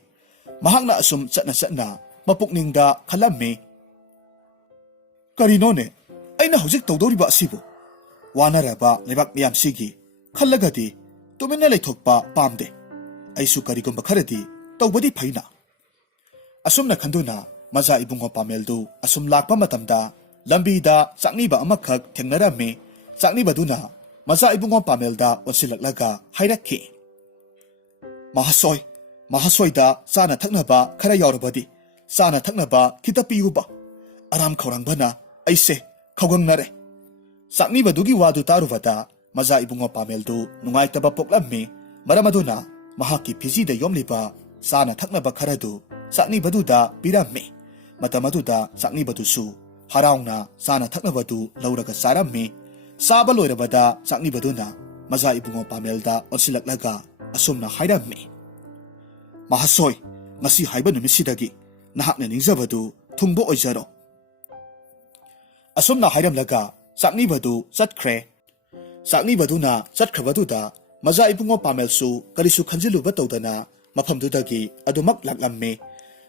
ꯃꯍꯥꯛꯅ ꯑꯁꯨꯝ ꯆꯠꯅ ꯆꯠꯅ ꯃꯄꯨꯛꯅꯤꯡꯗ ꯈꯜꯂꯝꯃꯤ ꯀꯔꯤꯅꯣꯅꯦ ꯑꯩꯅ ꯍꯧꯖꯤꯛ ꯇꯧꯗꯧꯔꯤꯕ ꯑꯁꯤꯕꯨ ꯋꯥꯅꯔꯕ ꯂꯩꯕꯥꯛ ꯃꯌꯥꯝꯁꯤꯒꯤ ꯈꯜꯂꯒꯗꯤ ꯇꯨꯃꯤꯟꯅ ꯂꯩꯊꯣꯛꯄ ꯄꯥꯝꯗꯦ ꯑꯩꯁꯨ ꯀꯔꯤꯒꯨꯝꯕ ꯈꯔꯗꯤ ꯇꯧꯕꯗꯤ ꯐꯩꯅ ꯑꯁꯨꯝꯅ ꯈꯟꯗꯨꯅ ꯃꯖꯥ ꯏꯕꯨꯡꯉꯣ ꯄꯥꯃꯦꯜꯗꯨ ꯑꯁꯨꯝ ꯂꯥꯛꯄ ꯃꯇꯝꯗ ꯂꯝꯕꯤꯗ ꯆꯥꯛꯅꯤꯕ ꯑꯃꯈꯛ ꯊꯦꯡꯅꯔꯝꯃꯤ ꯆꯥꯛꯅꯤꯕꯗꯨꯅ ꯃꯖꯥ ꯏꯕꯨꯡꯉꯣ ꯄꯥꯃꯦꯜꯗ ꯑꯣꯟꯁꯤꯜꯂꯛꯂꯒ ꯍꯥꯏꯔꯛꯈꯤ ꯃꯍꯥꯁꯣꯏꯗ ꯆꯥꯅ ꯊꯛꯅꯕ ꯈꯔ ꯌꯥꯎꯔꯕꯗꯤ ꯆꯥꯅ ꯊꯛꯅꯕ ꯈꯤꯇ ꯄꯤꯌꯨꯕ ꯑꯔꯥꯝ ꯈꯧꯔꯥꯡꯕꯅ ꯑꯩꯁꯦ ꯈꯧꯒꯪꯅꯔꯦ ꯆꯥꯛꯅꯤꯕꯗꯨꯒꯤ ꯋꯥꯗꯨ ꯇꯥꯔꯨꯕꯗ ꯃꯖꯥ ꯏꯕꯨꯡꯉꯣ ꯄꯥꯃꯦꯜꯗꯨ ꯅꯨꯡꯉꯥꯏꯇꯕ ꯄꯣꯛꯂꯝꯃꯤ ꯃꯔꯝ ꯑꯗꯨꯅ ꯃꯍꯥꯛꯀꯤ ꯐꯤꯖꯤꯗ ꯌꯣꯝꯂꯤꯕ ꯆꯥꯅ ꯊꯛꯅꯕ ꯈꯔꯗꯨ ꯆꯥꯛꯅꯤꯕꯗꯨꯗ ꯄꯤꯔꯝꯃꯤ ꯃꯇꯝ ꯑꯗꯨꯗ ꯆꯥꯛꯅꯤꯕꯗꯨꯁꯨ ꯍꯔꯥꯎꯅ ꯆꯥꯅ ꯊꯛꯅꯕꯗꯨ ꯂꯧꯔꯒ ꯆꯥꯔꯝꯃꯤ ꯆꯥꯕ ꯂꯣꯏꯔꯕꯗ ꯆꯥꯛꯅꯤꯕꯗꯨꯅ ꯃꯖꯥ ꯏꯕꯨꯡꯉꯣ ꯄꯥꯃꯦꯜꯗ ꯑꯣꯟꯁꯤꯜꯂꯛꯂꯒ ꯑꯁꯨꯝꯅ ꯍꯥꯏꯔꯝꯃꯤ ꯃꯍꯥꯁꯣꯏ ꯉꯁꯤ ꯍꯥꯏꯕ ꯅꯨꯃꯤꯠꯁꯤꯗꯒꯤ ꯅꯍꯥꯛꯅ ꯅꯤꯡꯖꯕꯗꯨ ꯊꯨꯡꯕ ꯑꯣꯏꯖꯔꯣ ꯑꯁꯨꯝꯅ ꯍꯥꯏꯔꯝꯂꯒ ꯆꯥꯛꯅꯤꯕꯗꯨ ꯆꯠꯈ꯭ꯔꯦ ꯆꯥꯛꯅꯤꯕꯗꯨꯅ ꯆꯠꯈ꯭ꯔꯕꯗꯨꯗ ꯃꯖꯥ ꯏꯕꯨꯡꯉꯣ ꯄꯥꯃꯦꯜꯁꯨ ꯀꯔꯤꯁꯨ ꯈꯟꯖꯤꯜꯂꯨꯕ ꯇꯧꯗꯅ ꯃꯐꯝꯗꯨꯗꯒꯤ ꯑꯗꯨꯃꯛ ꯂꯥꯛꯂꯝꯃꯤ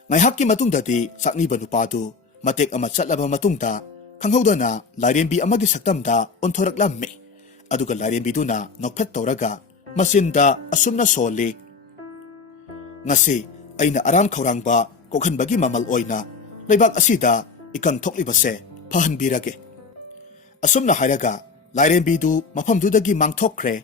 ꯉꯥꯏꯍꯥꯛꯀꯤ ꯃꯇꯨꯡꯗꯗꯤ ꯆꯥꯛꯅꯤꯕ ꯅꯨꯄꯥꯗꯨ ꯃꯇꯦꯛ ꯑꯃ ꯆꯠꯂꯕ ꯃꯇꯨꯡꯗ ꯈꯪꯍꯧꯗꯅ ꯂꯥꯏꯔꯦꯝꯕꯤ ꯑꯃꯒꯤ ꯁꯛꯇꯝꯗ ꯑꯣꯟꯊꯣꯔꯛꯂꯝꯃꯤ ꯑꯗꯨꯒ ꯂꯥꯏꯔꯦꯝꯕꯤꯗꯨꯅ ꯅꯣꯛꯐꯦꯠ ꯇꯧꯔꯒ ꯃꯆꯤꯟꯗ ꯑꯁꯨꯝꯅ ꯁꯣꯜꯂꯤ ꯉꯁꯤ ꯑꯩꯅ ꯑꯔꯥꯝ ꯈꯧꯔꯥꯡꯕ ꯀꯣꯛꯍꯟꯕꯒꯤ ꯃꯃꯜ ꯑꯣꯏꯅ ꯂꯩꯕꯥꯛ ꯑꯁꯤꯗ ꯏꯀꯪ ꯊꯣꯛꯂꯤꯕꯁꯦ ꯐꯍꯟꯕꯤꯔꯒꯦ ꯑꯁꯨꯝꯅ ꯍꯥꯏꯔꯒ ꯂꯥꯏꯔꯦꯝꯕꯤꯗꯨ ꯃꯐꯝꯗꯨꯗꯒꯤ ꯃꯥꯡꯊꯣꯛꯈ꯭ꯔꯦ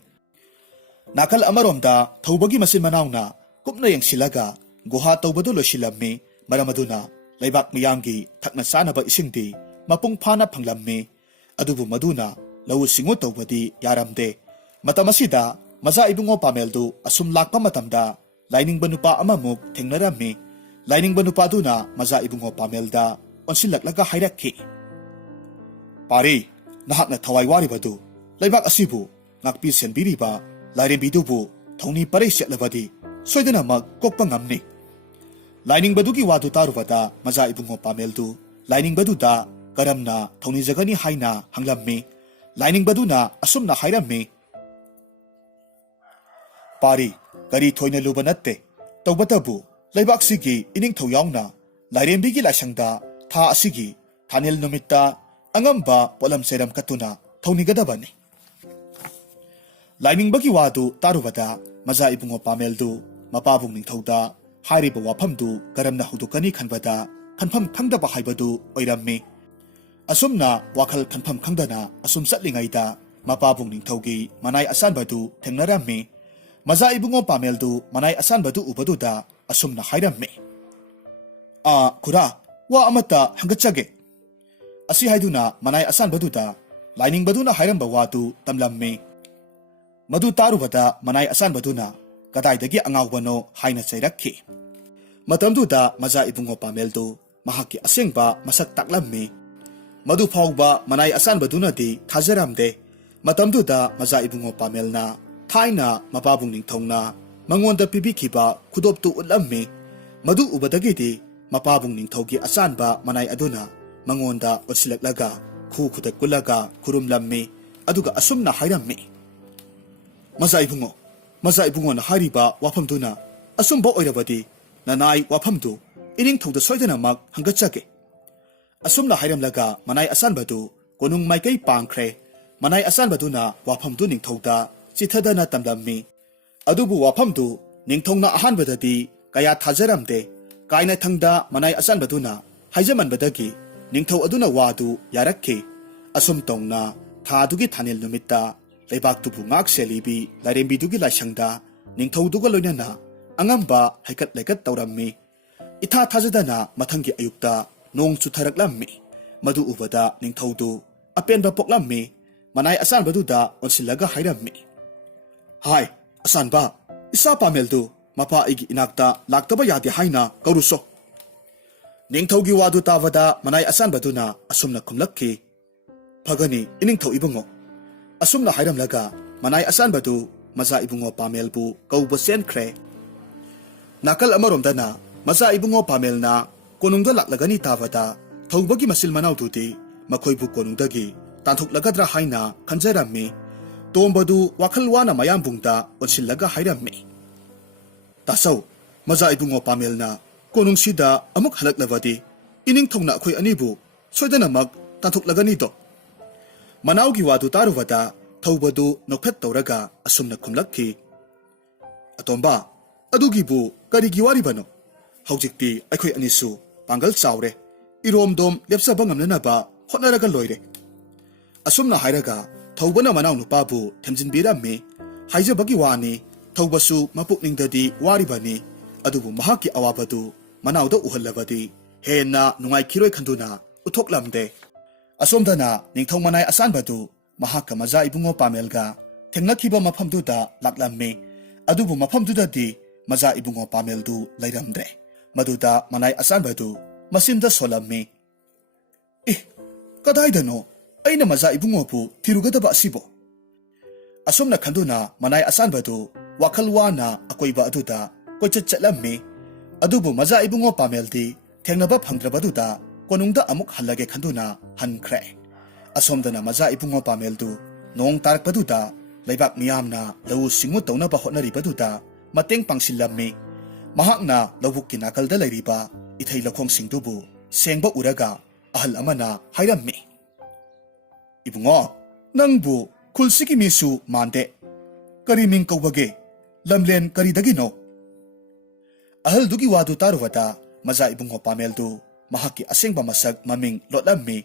ꯅꯥꯀꯜ ꯑꯃꯔꯣꯝꯗ ꯊꯧꯕꯒꯤ ꯃꯆꯤꯟ ꯃꯅꯥꯎꯅ ꯀꯨꯞꯅ ꯌꯦꯡꯁꯤꯜꯂꯒ ꯒꯨꯍꯥ ꯇꯧꯕꯗꯨ ꯂꯣꯏꯁꯤꯜꯂꯝꯃꯤ ꯃꯔꯝ ꯑꯗꯨꯅ ꯂꯩꯕꯥꯛ ꯃꯤꯌꯥꯝꯒꯤ ꯊꯛꯅ ꯆꯥꯅꯕ ꯏꯁꯤꯡꯗꯤ ꯃꯄꯨꯡ ꯐꯥꯅ ꯐꯪꯂꯝꯃꯤ ꯑꯗꯨꯕꯨ ꯃꯗꯨꯅ ꯂꯧꯎ ꯁꯤꯡꯎ ꯇꯧꯕꯗꯤ ꯌꯥꯔꯝꯗꯦ ꯃꯇꯝ ꯑꯁꯤꯗ ꯃꯖꯥ ꯏꯕꯨꯡꯉꯣ ꯄꯥꯃꯦꯜꯗꯨ ꯑꯁꯨꯝ ꯂꯥꯛꯄ ꯃꯇꯝꯗ ꯂꯥꯏꯅꯤꯡꯕ ꯅꯨꯄꯥ ꯑꯃꯃꯨꯛ ꯊꯦꯡꯅꯔꯝꯃꯤ ꯂꯥꯏꯅꯤꯡꯕ ꯅꯨꯄꯥꯗꯨꯅ ꯃꯖꯥ ꯏꯕꯨꯡꯉꯣ ꯄꯥꯃꯦꯜꯗ ꯑꯣꯟꯁꯤꯜꯂꯛꯂꯒ ꯍꯥꯏꯔꯛꯈꯤ ꯄꯥꯔꯤ ꯅꯍꯥꯛꯅ ꯊꯋꯥꯏ ꯋꯥꯔꯤꯕꯗꯨ ꯂꯩꯕꯥꯛ ꯑꯁꯤꯕꯨ ꯉꯥꯛꯄꯤ ꯁꯦꯟꯕꯤꯔꯤꯕ ꯂꯥꯏꯔꯦꯝꯕꯤꯗꯨꯕꯨ ꯊꯧꯅꯤ ꯄꯔꯩ ꯆꯦꯠꯂꯕꯗꯤ ꯁꯣꯏꯗꯅꯃꯛ ꯀꯣꯛꯄ ꯉꯝꯅꯤ ꯂꯥꯏꯅꯤꯡꯕꯗꯨꯒꯤ ꯋꯥꯗꯨ ꯇꯥꯔꯨꯕꯗ ꯃꯖꯥ ꯏꯕꯨꯡꯉꯣ ꯄꯥꯃꯦꯜꯗꯨ ꯂꯥꯏꯅꯤꯡꯕꯗꯨꯗ ꯀꯔꯝꯅ ꯊꯧꯅꯤꯖꯒꯅꯤ ꯍꯥꯏꯅ ꯍꯪꯂꯝꯃꯤ ꯂꯥꯏꯅꯤꯡꯕꯗꯨꯅ ꯑꯁꯨꯝꯅ ꯍꯥꯏꯔꯝꯃꯤ ꯄꯥꯔꯤ ꯀꯔꯤ ꯊꯣꯏꯅ ꯂꯨꯕ ꯅꯠꯇꯦ ꯇꯧꯕꯇꯕꯨ ꯂꯩꯕꯥꯛꯁꯤꯒꯤ ꯏꯅꯤꯡꯊꯧ ꯌꯥꯎꯅ ꯂꯥꯏꯔꯦꯝꯕꯤꯒꯤ ꯂꯥꯏꯁꯪꯗ ꯊꯥ ꯑꯁꯤꯒꯤ ꯊꯥꯅꯤꯜ ꯅꯨꯃꯤꯠꯇ ꯑꯉꯝꯕ ꯄꯣꯠꯂꯝ ꯆꯩꯔꯝ ꯀꯠꯇꯨꯅ ꯊꯧꯅꯤꯒꯗꯕꯅꯤ ꯂꯥꯏꯅꯤꯡꯕꯒꯤ ꯋꯥꯗꯨ ꯇꯥꯔꯨꯕꯗ ꯃꯖꯥ ꯏꯕꯨꯡꯉꯣ ꯄꯥꯃꯦꯜꯗꯨ ꯃꯄꯥꯕꯨꯡ ꯅꯤꯡꯊꯧꯗ ꯍꯥꯏꯔꯤꯕ ꯋꯥꯐꯝꯗꯨ ꯀꯔꯝꯅ ꯍꯧꯗꯣꯛꯀꯅꯤ ꯈꯟꯕꯗ ꯈꯟꯐꯝ ꯈꯪꯗꯕ ꯍꯥꯏꯕꯗꯨ ꯑꯣꯏꯔꯝꯃꯤ ꯑꯁꯨꯝꯅ ꯋꯥꯈꯜ ꯈꯟꯐꯝ ꯈꯪꯗꯅ ꯑꯁꯨꯝ ꯆꯠꯂꯤꯉꯩꯗ ꯃꯄꯥꯕꯨꯡ ꯅꯤꯡꯊꯧꯒꯤ ꯃꯅꯥꯏ ꯑꯁꯥꯟꯕꯗꯨ ꯊꯦꯡꯅꯔꯝꯃꯤ ꯃꯖꯥ ꯏꯕꯨꯡꯉꯣ ꯄꯥꯃꯦꯜꯗꯨ ꯃꯅꯥꯏ ꯑꯁꯥꯟꯕꯗꯨ ꯎꯕꯗꯨꯗ ꯑꯁꯨꯝꯅ ꯍꯥꯏꯔꯝꯃꯤ ꯈꯨꯔꯥ ꯋꯥ ꯑꯃꯠꯇ ꯍꯪꯒꯠꯆꯒꯦ ꯑꯁꯤ ꯍꯥꯏꯗꯨꯅ ꯃꯅꯥꯏ ꯑꯁꯥꯟꯕꯗꯨꯗ ꯂꯥꯏꯅꯤꯡꯕꯗꯨꯅ ꯍꯥꯏꯔꯝꯕ ꯋꯥꯗꯨ ꯇꯝꯂꯝꯃꯤ ꯃꯗꯨ ꯇꯥꯔꯨꯕꯗ ꯃꯅꯥꯏ ꯑꯁꯥꯟꯕꯗꯨꯅ ꯀꯗꯥꯏꯗꯒꯤ ꯑꯉꯥꯎꯕꯅꯣ ꯍꯥꯏꯅ ꯆꯩꯔꯛꯈꯤ ꯃꯇꯝꯗꯨꯗ ꯃꯖꯥ ꯏꯕꯨꯡꯉꯣ ꯄꯥꯃꯦꯜꯗꯨ ꯃꯍꯥꯛꯀꯤ ꯑꯁꯦꯡꯕ ꯃꯁꯛ ꯇꯥꯛꯂꯝꯃꯤ ꯃꯗꯨ ꯐꯥꯎꯕ ꯃꯅꯥꯏ ꯑꯁꯥꯟꯕꯗꯨꯅꯗꯤ ꯊꯥꯖꯔꯝꯗꯦ ꯃꯇꯝꯗꯨꯗ ꯃꯖꯥ ꯏꯕꯨꯡꯉꯣ ꯄꯥꯃꯦꯜꯅ ꯊꯥꯏꯅ ꯃꯄꯥꯕꯨꯡ ꯅꯤꯡꯊꯧꯅ ꯃꯉꯣꯟꯗ ꯄꯤꯕꯤꯈꯤꯕ ꯈꯨꯗꯣꯞꯇꯨ ꯎꯠꯂꯝꯃꯤ ꯃꯗꯨ ꯎꯕꯗꯒꯤꯗꯤ ꯃꯄꯥꯕꯨꯡ ꯅꯤꯡꯊꯧꯒꯤ ꯑꯆꯥꯟꯕ ꯃꯅꯥꯏ ꯑꯗꯨꯅ ꯃꯉꯣꯟꯗ ꯑꯣꯠꯁꯤꯜꯂꯛꯂꯒ ꯈꯨꯗ ꯀꯨꯜꯂꯒ ꯈꯨꯔꯨꯝꯂꯝꯃꯤ ꯑꯗꯨꯒ ꯑꯁꯨꯝꯅ ꯍꯥꯏꯔꯝꯃꯤ ꯃꯖꯥ ꯏꯕꯨꯡꯉꯣꯅ ꯍꯥꯏꯔꯤꯕ ꯋꯥꯐꯝꯗꯨꯅ ꯑꯆꯨꯝꯕ ꯑꯣꯏꯔꯕꯗꯤ ꯅꯅꯥꯏ ꯋꯥꯐꯝꯗꯨ ꯏꯅꯤꯡꯊꯧꯗ ꯁꯣꯏꯗꯅꯃꯛ ꯍꯪꯒꯠꯆꯒꯦ ꯑꯁꯨꯝꯅ ꯍꯥꯏꯔꯝꯂꯒ ꯃꯅꯥꯏ ꯑꯁꯥꯟꯕꯗꯨ ꯀꯣꯅꯨꯡ ꯃꯥꯏꯀꯩ ꯄꯥꯡꯈ꯭ꯔꯦ ꯃꯅꯥꯏ ꯑꯁꯥꯟꯕꯗꯨꯅ ꯋꯥꯐꯝꯗꯨ ꯅꯤꯡꯊꯧꯗ ꯆꯤꯊꯗꯅ ꯇꯝꯂꯝꯃꯤ ꯑꯗꯨꯕꯨ ꯋꯥꯐꯝꯗꯨ ꯅꯤꯡꯊꯧꯅ ꯑꯍꯥꯟꯕꯗꯗꯤ ꯀꯌꯥ ꯊꯥꯖꯔꯝꯗꯦ ꯀꯥꯏꯅꯊꯪꯗ ꯃꯅꯥꯏ ꯑꯁꯥꯟꯕꯗꯨꯅ ꯍꯥꯏꯖꯃꯟꯕꯗꯒꯤ ꯅꯤꯡꯊꯧ ꯑꯗꯨꯅ ꯋꯥꯗꯨ ꯌꯥꯔꯛꯈꯤ ꯑꯁꯨꯝ ꯇꯧꯅ ꯊꯥꯗꯨꯒꯤ ꯊꯥꯅꯤꯜ ꯅꯨꯃꯤꯠꯇ ꯂꯩꯕꯥꯛꯇꯨꯕꯨ ꯉꯥꯛ ꯁꯦꯜꯂꯤꯕꯤ ꯂꯥꯏꯔꯦꯝꯕꯤꯗꯨꯒꯤ ꯂꯥꯏꯁꯪꯗ ꯅꯤꯡꯊꯧꯗꯨꯒ ꯂꯣꯏꯅꯅ ꯑꯉꯝꯕ ꯍꯩꯀꯠ ꯂꯩꯀꯠ ꯇꯧꯔꯝꯃꯤ ꯏꯊꯥ ꯊꯥꯖꯗꯅ ꯃꯊꯪꯒꯤ ꯑꯌꯨꯛꯇ ꯅꯣꯡ ꯆꯨꯊꯔꯛꯂꯝꯃꯤ ꯃꯗꯨ ꯎꯕꯗ ꯅꯤꯡꯊꯧꯗꯨ ꯑꯄꯦꯟꯕ ꯄꯣꯛꯂꯝꯃꯤ manay asan baduda onsilaga hayrammi. Hay, asan ba? Isa pameldu, mapa igi inakta laktaba yadi hayna kauruso. Ningtawgi wadu tawada manay asan baduna asumna kumlakki. Pagani iningtaw ibungo. Asumna hayramlaga manay asan badu maza ibungo pamelbu kaubo senkre. Nakal amaromda na maza ibungo pamel na konungda laklagani tawada thawbagi masil manaw tuti makoybu konungdagi tanthuklagadra hayna kanjarammi. Tombadu wakalwana mayambungda onsilaga hayrammi. Tasaw, maza ibungo pamel na konung sida amuk halaklabadi ining thongna akoy anibu soydana mag tanthuklegani do. Manawgi wadu taruvada thawbadu nokphet tawraga asumna kumlakki. Atomba, adugibu karigi waribano? Haujikti akoy anisu pangal chawre iromdom lepsaba ngamnanaba hotnaraga loire. Asumna hayraga thawbana manaw nupabu themjinbirammi haijabagi wani thawbasu mapukningdadi waribani adubu mahaki awabadu manawda uhallabadi henna nungai kiroi khanduna uthoklamde. Asomdana ningthau manay asan badu mahaka maza ibungo pamelga thengnakiba maphamduda laklammi adubu maphamdudadi maza ibungo pameldu lairamdre. Maduda manay asan badu masinda solammi. Kadaidano aina maza ibungo pu thirugadaba asibo. Asomna khanduna manay asan badu wakalwana akoiba aduda koichat chatlammi adubu maza ibungo pameldi thengnaba phangdrabaduda konungda amuk hallage khanduna hankre. Asomdana maza ibungo pameldu nong tarakpaduda laibak miyamna lau singu tawnaba hotnaribaduda mateng pangsillammi. Mahakna lawuk kinakalda layriba ithay lakhong singdubu sengba uraga ahal amana hayrammi. Ibungo, nangbu kulsiki misu mande. Kariming kawbage, lamlen karidagino. Ahal dugi wadu tarwada maza ibungo pameldu mahaki asengba masag maming lotlammi.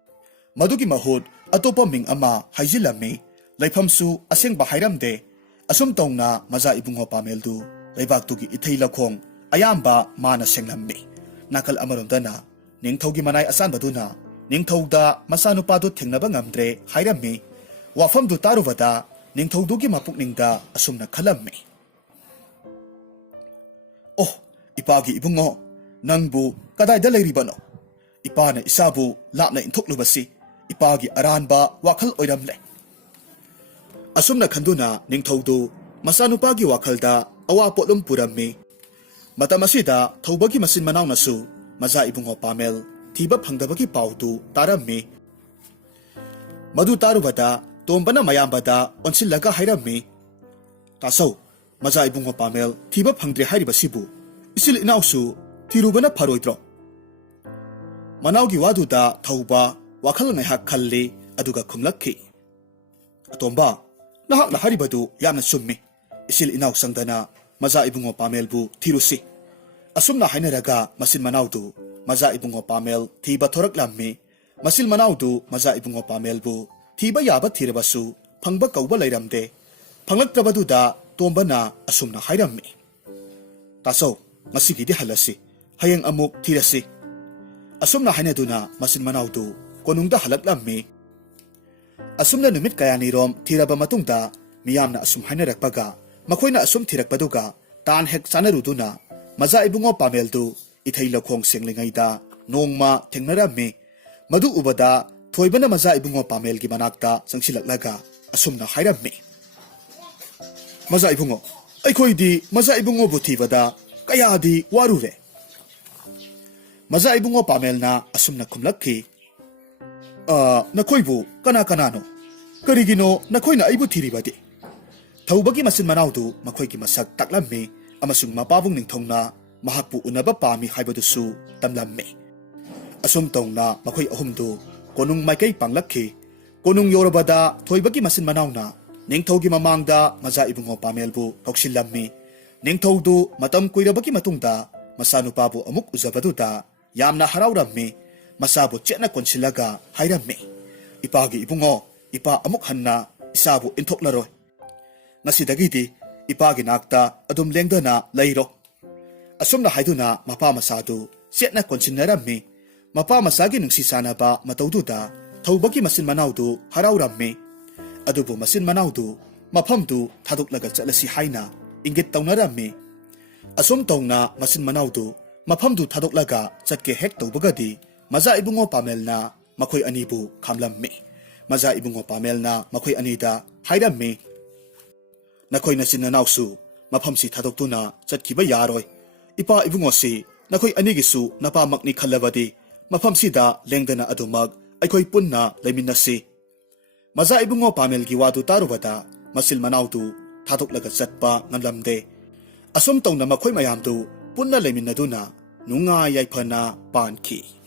Madugi mahod atopa ming ama haijilammi. Laifamsu asengba hayramde. Asumtong na maza ibungo pameldu laibak dugi itay lakhong ayamba mana senglammi. Nakal amaromdana ningthawgi manay asan baduna ningthawda masanupado thengnaba ngamdre hayrammi. Wafamdu taruvada ningthawdugi mapukningda asumna khalammi. Oh, ipagi ibungo, nangbu kadayda layribano? Ipana isabu lapna inthuklubasi ipagi aranba wakal oiramle. Asumna khanduna ningthawdu masanupagi wakalda awapotlum purammi. Matamasida thawbagi masin manaw nasu maza ibungo pamel thiba phangdabagi pautu tarammi. Madu tarubada tombana mayambada onsilaga hayrammi. Tasaw, maza ibungo pamel thiba phangdre hairibasibu isil inawsu thirubana pharoidro. Manawgi waduda thawba wakal ngaihak khalli aduga khumlakki. Atomba, nahakna haribadu yamna summi isil inaw sangdana maza ibungo pamelbu thirusi. Asumna hainaraga masin manawdu maza ibungo pamel thiba thoraklammi. Masil manawdu maza ibungo pamelbu thiba yaba thirabasu phangba kauba lairamde. Phanglaktrabaduda tombana asumna hayrammi. Tasaw, ngasigidi halasi hayang amuk thirasi. Asumna hainaduna masin manawdu konungda halaklammi. Asumna numit kayanirom thiraba matungda miyamna asum hainarakpaga makoyna asum thirakpaduga tan hek sanaruduna maza ibungo pameldu ithay lakhong senglingayda nongma thengnarammi. Madu ubada thoibana maza ibungo pamelgi manakta sangsilaklaga asumna hayrammi. Maza ibungo, aykoydi maza ibungo buthibada kayadi warure. Maza ibungo pamelna asumna kumlakki. Nakoybu kana kanano? Karigino nakoyna aibu thiribadi? Thawbagi masin manawdu makoygi masak taklammi amasung mapabung ningthongna mahakpu unaba pami haibadusu tamlammi. Asumtongna makoy ahumdu konung maikay panglakki. Konung yorobada thoibagi masin manawna ningthawgi mamangda maza ibungo pamelbu kauksillammi. Ningthawdu matam kuirabagi matungda masanupabu amuk uzabaduda yamna harawrammi. Masabu chetna konsilaga hayrammi. Ipagi ibungo, ipa amuk hanna isabu inthoklaroy. Ngasidagidi ipagi nakta adum lengdana layro. Asumna haiduna mapa masadu chetna konsinnarammi. Mapa masagi nungsisanaba matawduda thawbagi masin manawdu harawrammi. ꯑꯗꯨꯕꯨ ꯃꯆꯤꯟ ꯃꯅꯥꯎꯗꯨ ꯃꯐꯝꯗꯨ ꯊꯥꯗꯣꯛꯂꯒ ꯆꯠꯂꯁꯤ ꯍꯥꯏꯅ ꯏꯪꯒꯤꯠ ꯇꯧꯅꯔꯝꯃꯤ꯫ ꯑꯁꯨꯝ ꯇꯧꯅ ꯃꯆꯤꯟ ꯃꯅꯥꯎꯗꯨ ꯃꯐꯝꯗꯨ ꯊꯥꯗꯣꯛꯂꯒ ꯆꯠꯀꯦ ꯍꯦꯛ ꯇꯧꯕꯒꯗꯤ ꯃꯖꯥ ꯏꯕꯨꯡꯉꯣ ꯄꯥꯃꯦꯜꯅ ꯃꯈꯣꯏ ꯑꯅꯤꯕꯨ ꯈꯥꯝꯂꯝꯃꯤ꯫ ꯃꯖꯥ ꯏꯕꯨꯡꯉꯣ ꯄꯥꯃꯦꯜꯅ ꯃꯈꯣꯏ ꯑꯅꯤꯗ ꯍꯥꯏꯔꯝꯃꯤ, "ꯅꯈꯣꯏ ꯅꯆꯤꯟ ꯅꯅꯥꯎꯁꯨ ꯃꯐꯝꯁꯤ ꯊꯥꯗꯣꯛꯇꯨꯅ ꯆꯠꯈꯤꯕ ꯌꯥꯔꯣꯏ꯫ ꯏꯄꯥ ꯏꯕꯨꯡꯉꯣꯁꯤ ꯅꯈꯣꯏ ꯑꯅꯤꯒꯤꯁꯨ ꯅꯄꯥꯃꯛꯅꯤ ꯈꯜꯂꯕꯗꯤ ꯃꯐꯝꯁꯤꯗ ꯂꯦꯡꯗꯅ ꯑꯗꯨꯃꯛ ꯑꯩꯈꯣꯏ ꯄꯨꯟꯅ ꯂꯩꯃꯤꯟꯅꯁꯤ." ꯃꯖꯥ ꯏꯕꯨꯡꯉꯣ ꯄꯥꯃꯦꯜꯒꯤ ꯋꯥꯗꯨ ꯇꯥꯔꯨꯕꯗ ꯃꯆꯤꯟ ꯃꯅꯥꯎꯗꯨ ꯊꯥꯗꯣꯛꯂꯒ ꯆꯠꯄ ꯉꯝꯂꯝꯗꯦ꯫ ꯑꯁꯨꯝ ꯇꯧꯅ ꯃꯈꯣꯏ ꯃꯌꯥꯝꯗꯨ ꯄꯨꯟꯅ ꯂꯩꯃꯤꯟꯅꯗꯨꯅ ꯅꯨꯡꯉꯥꯏ ꯌꯥꯏꯐꯅ ꯄꯥꯟꯈꯤ꯫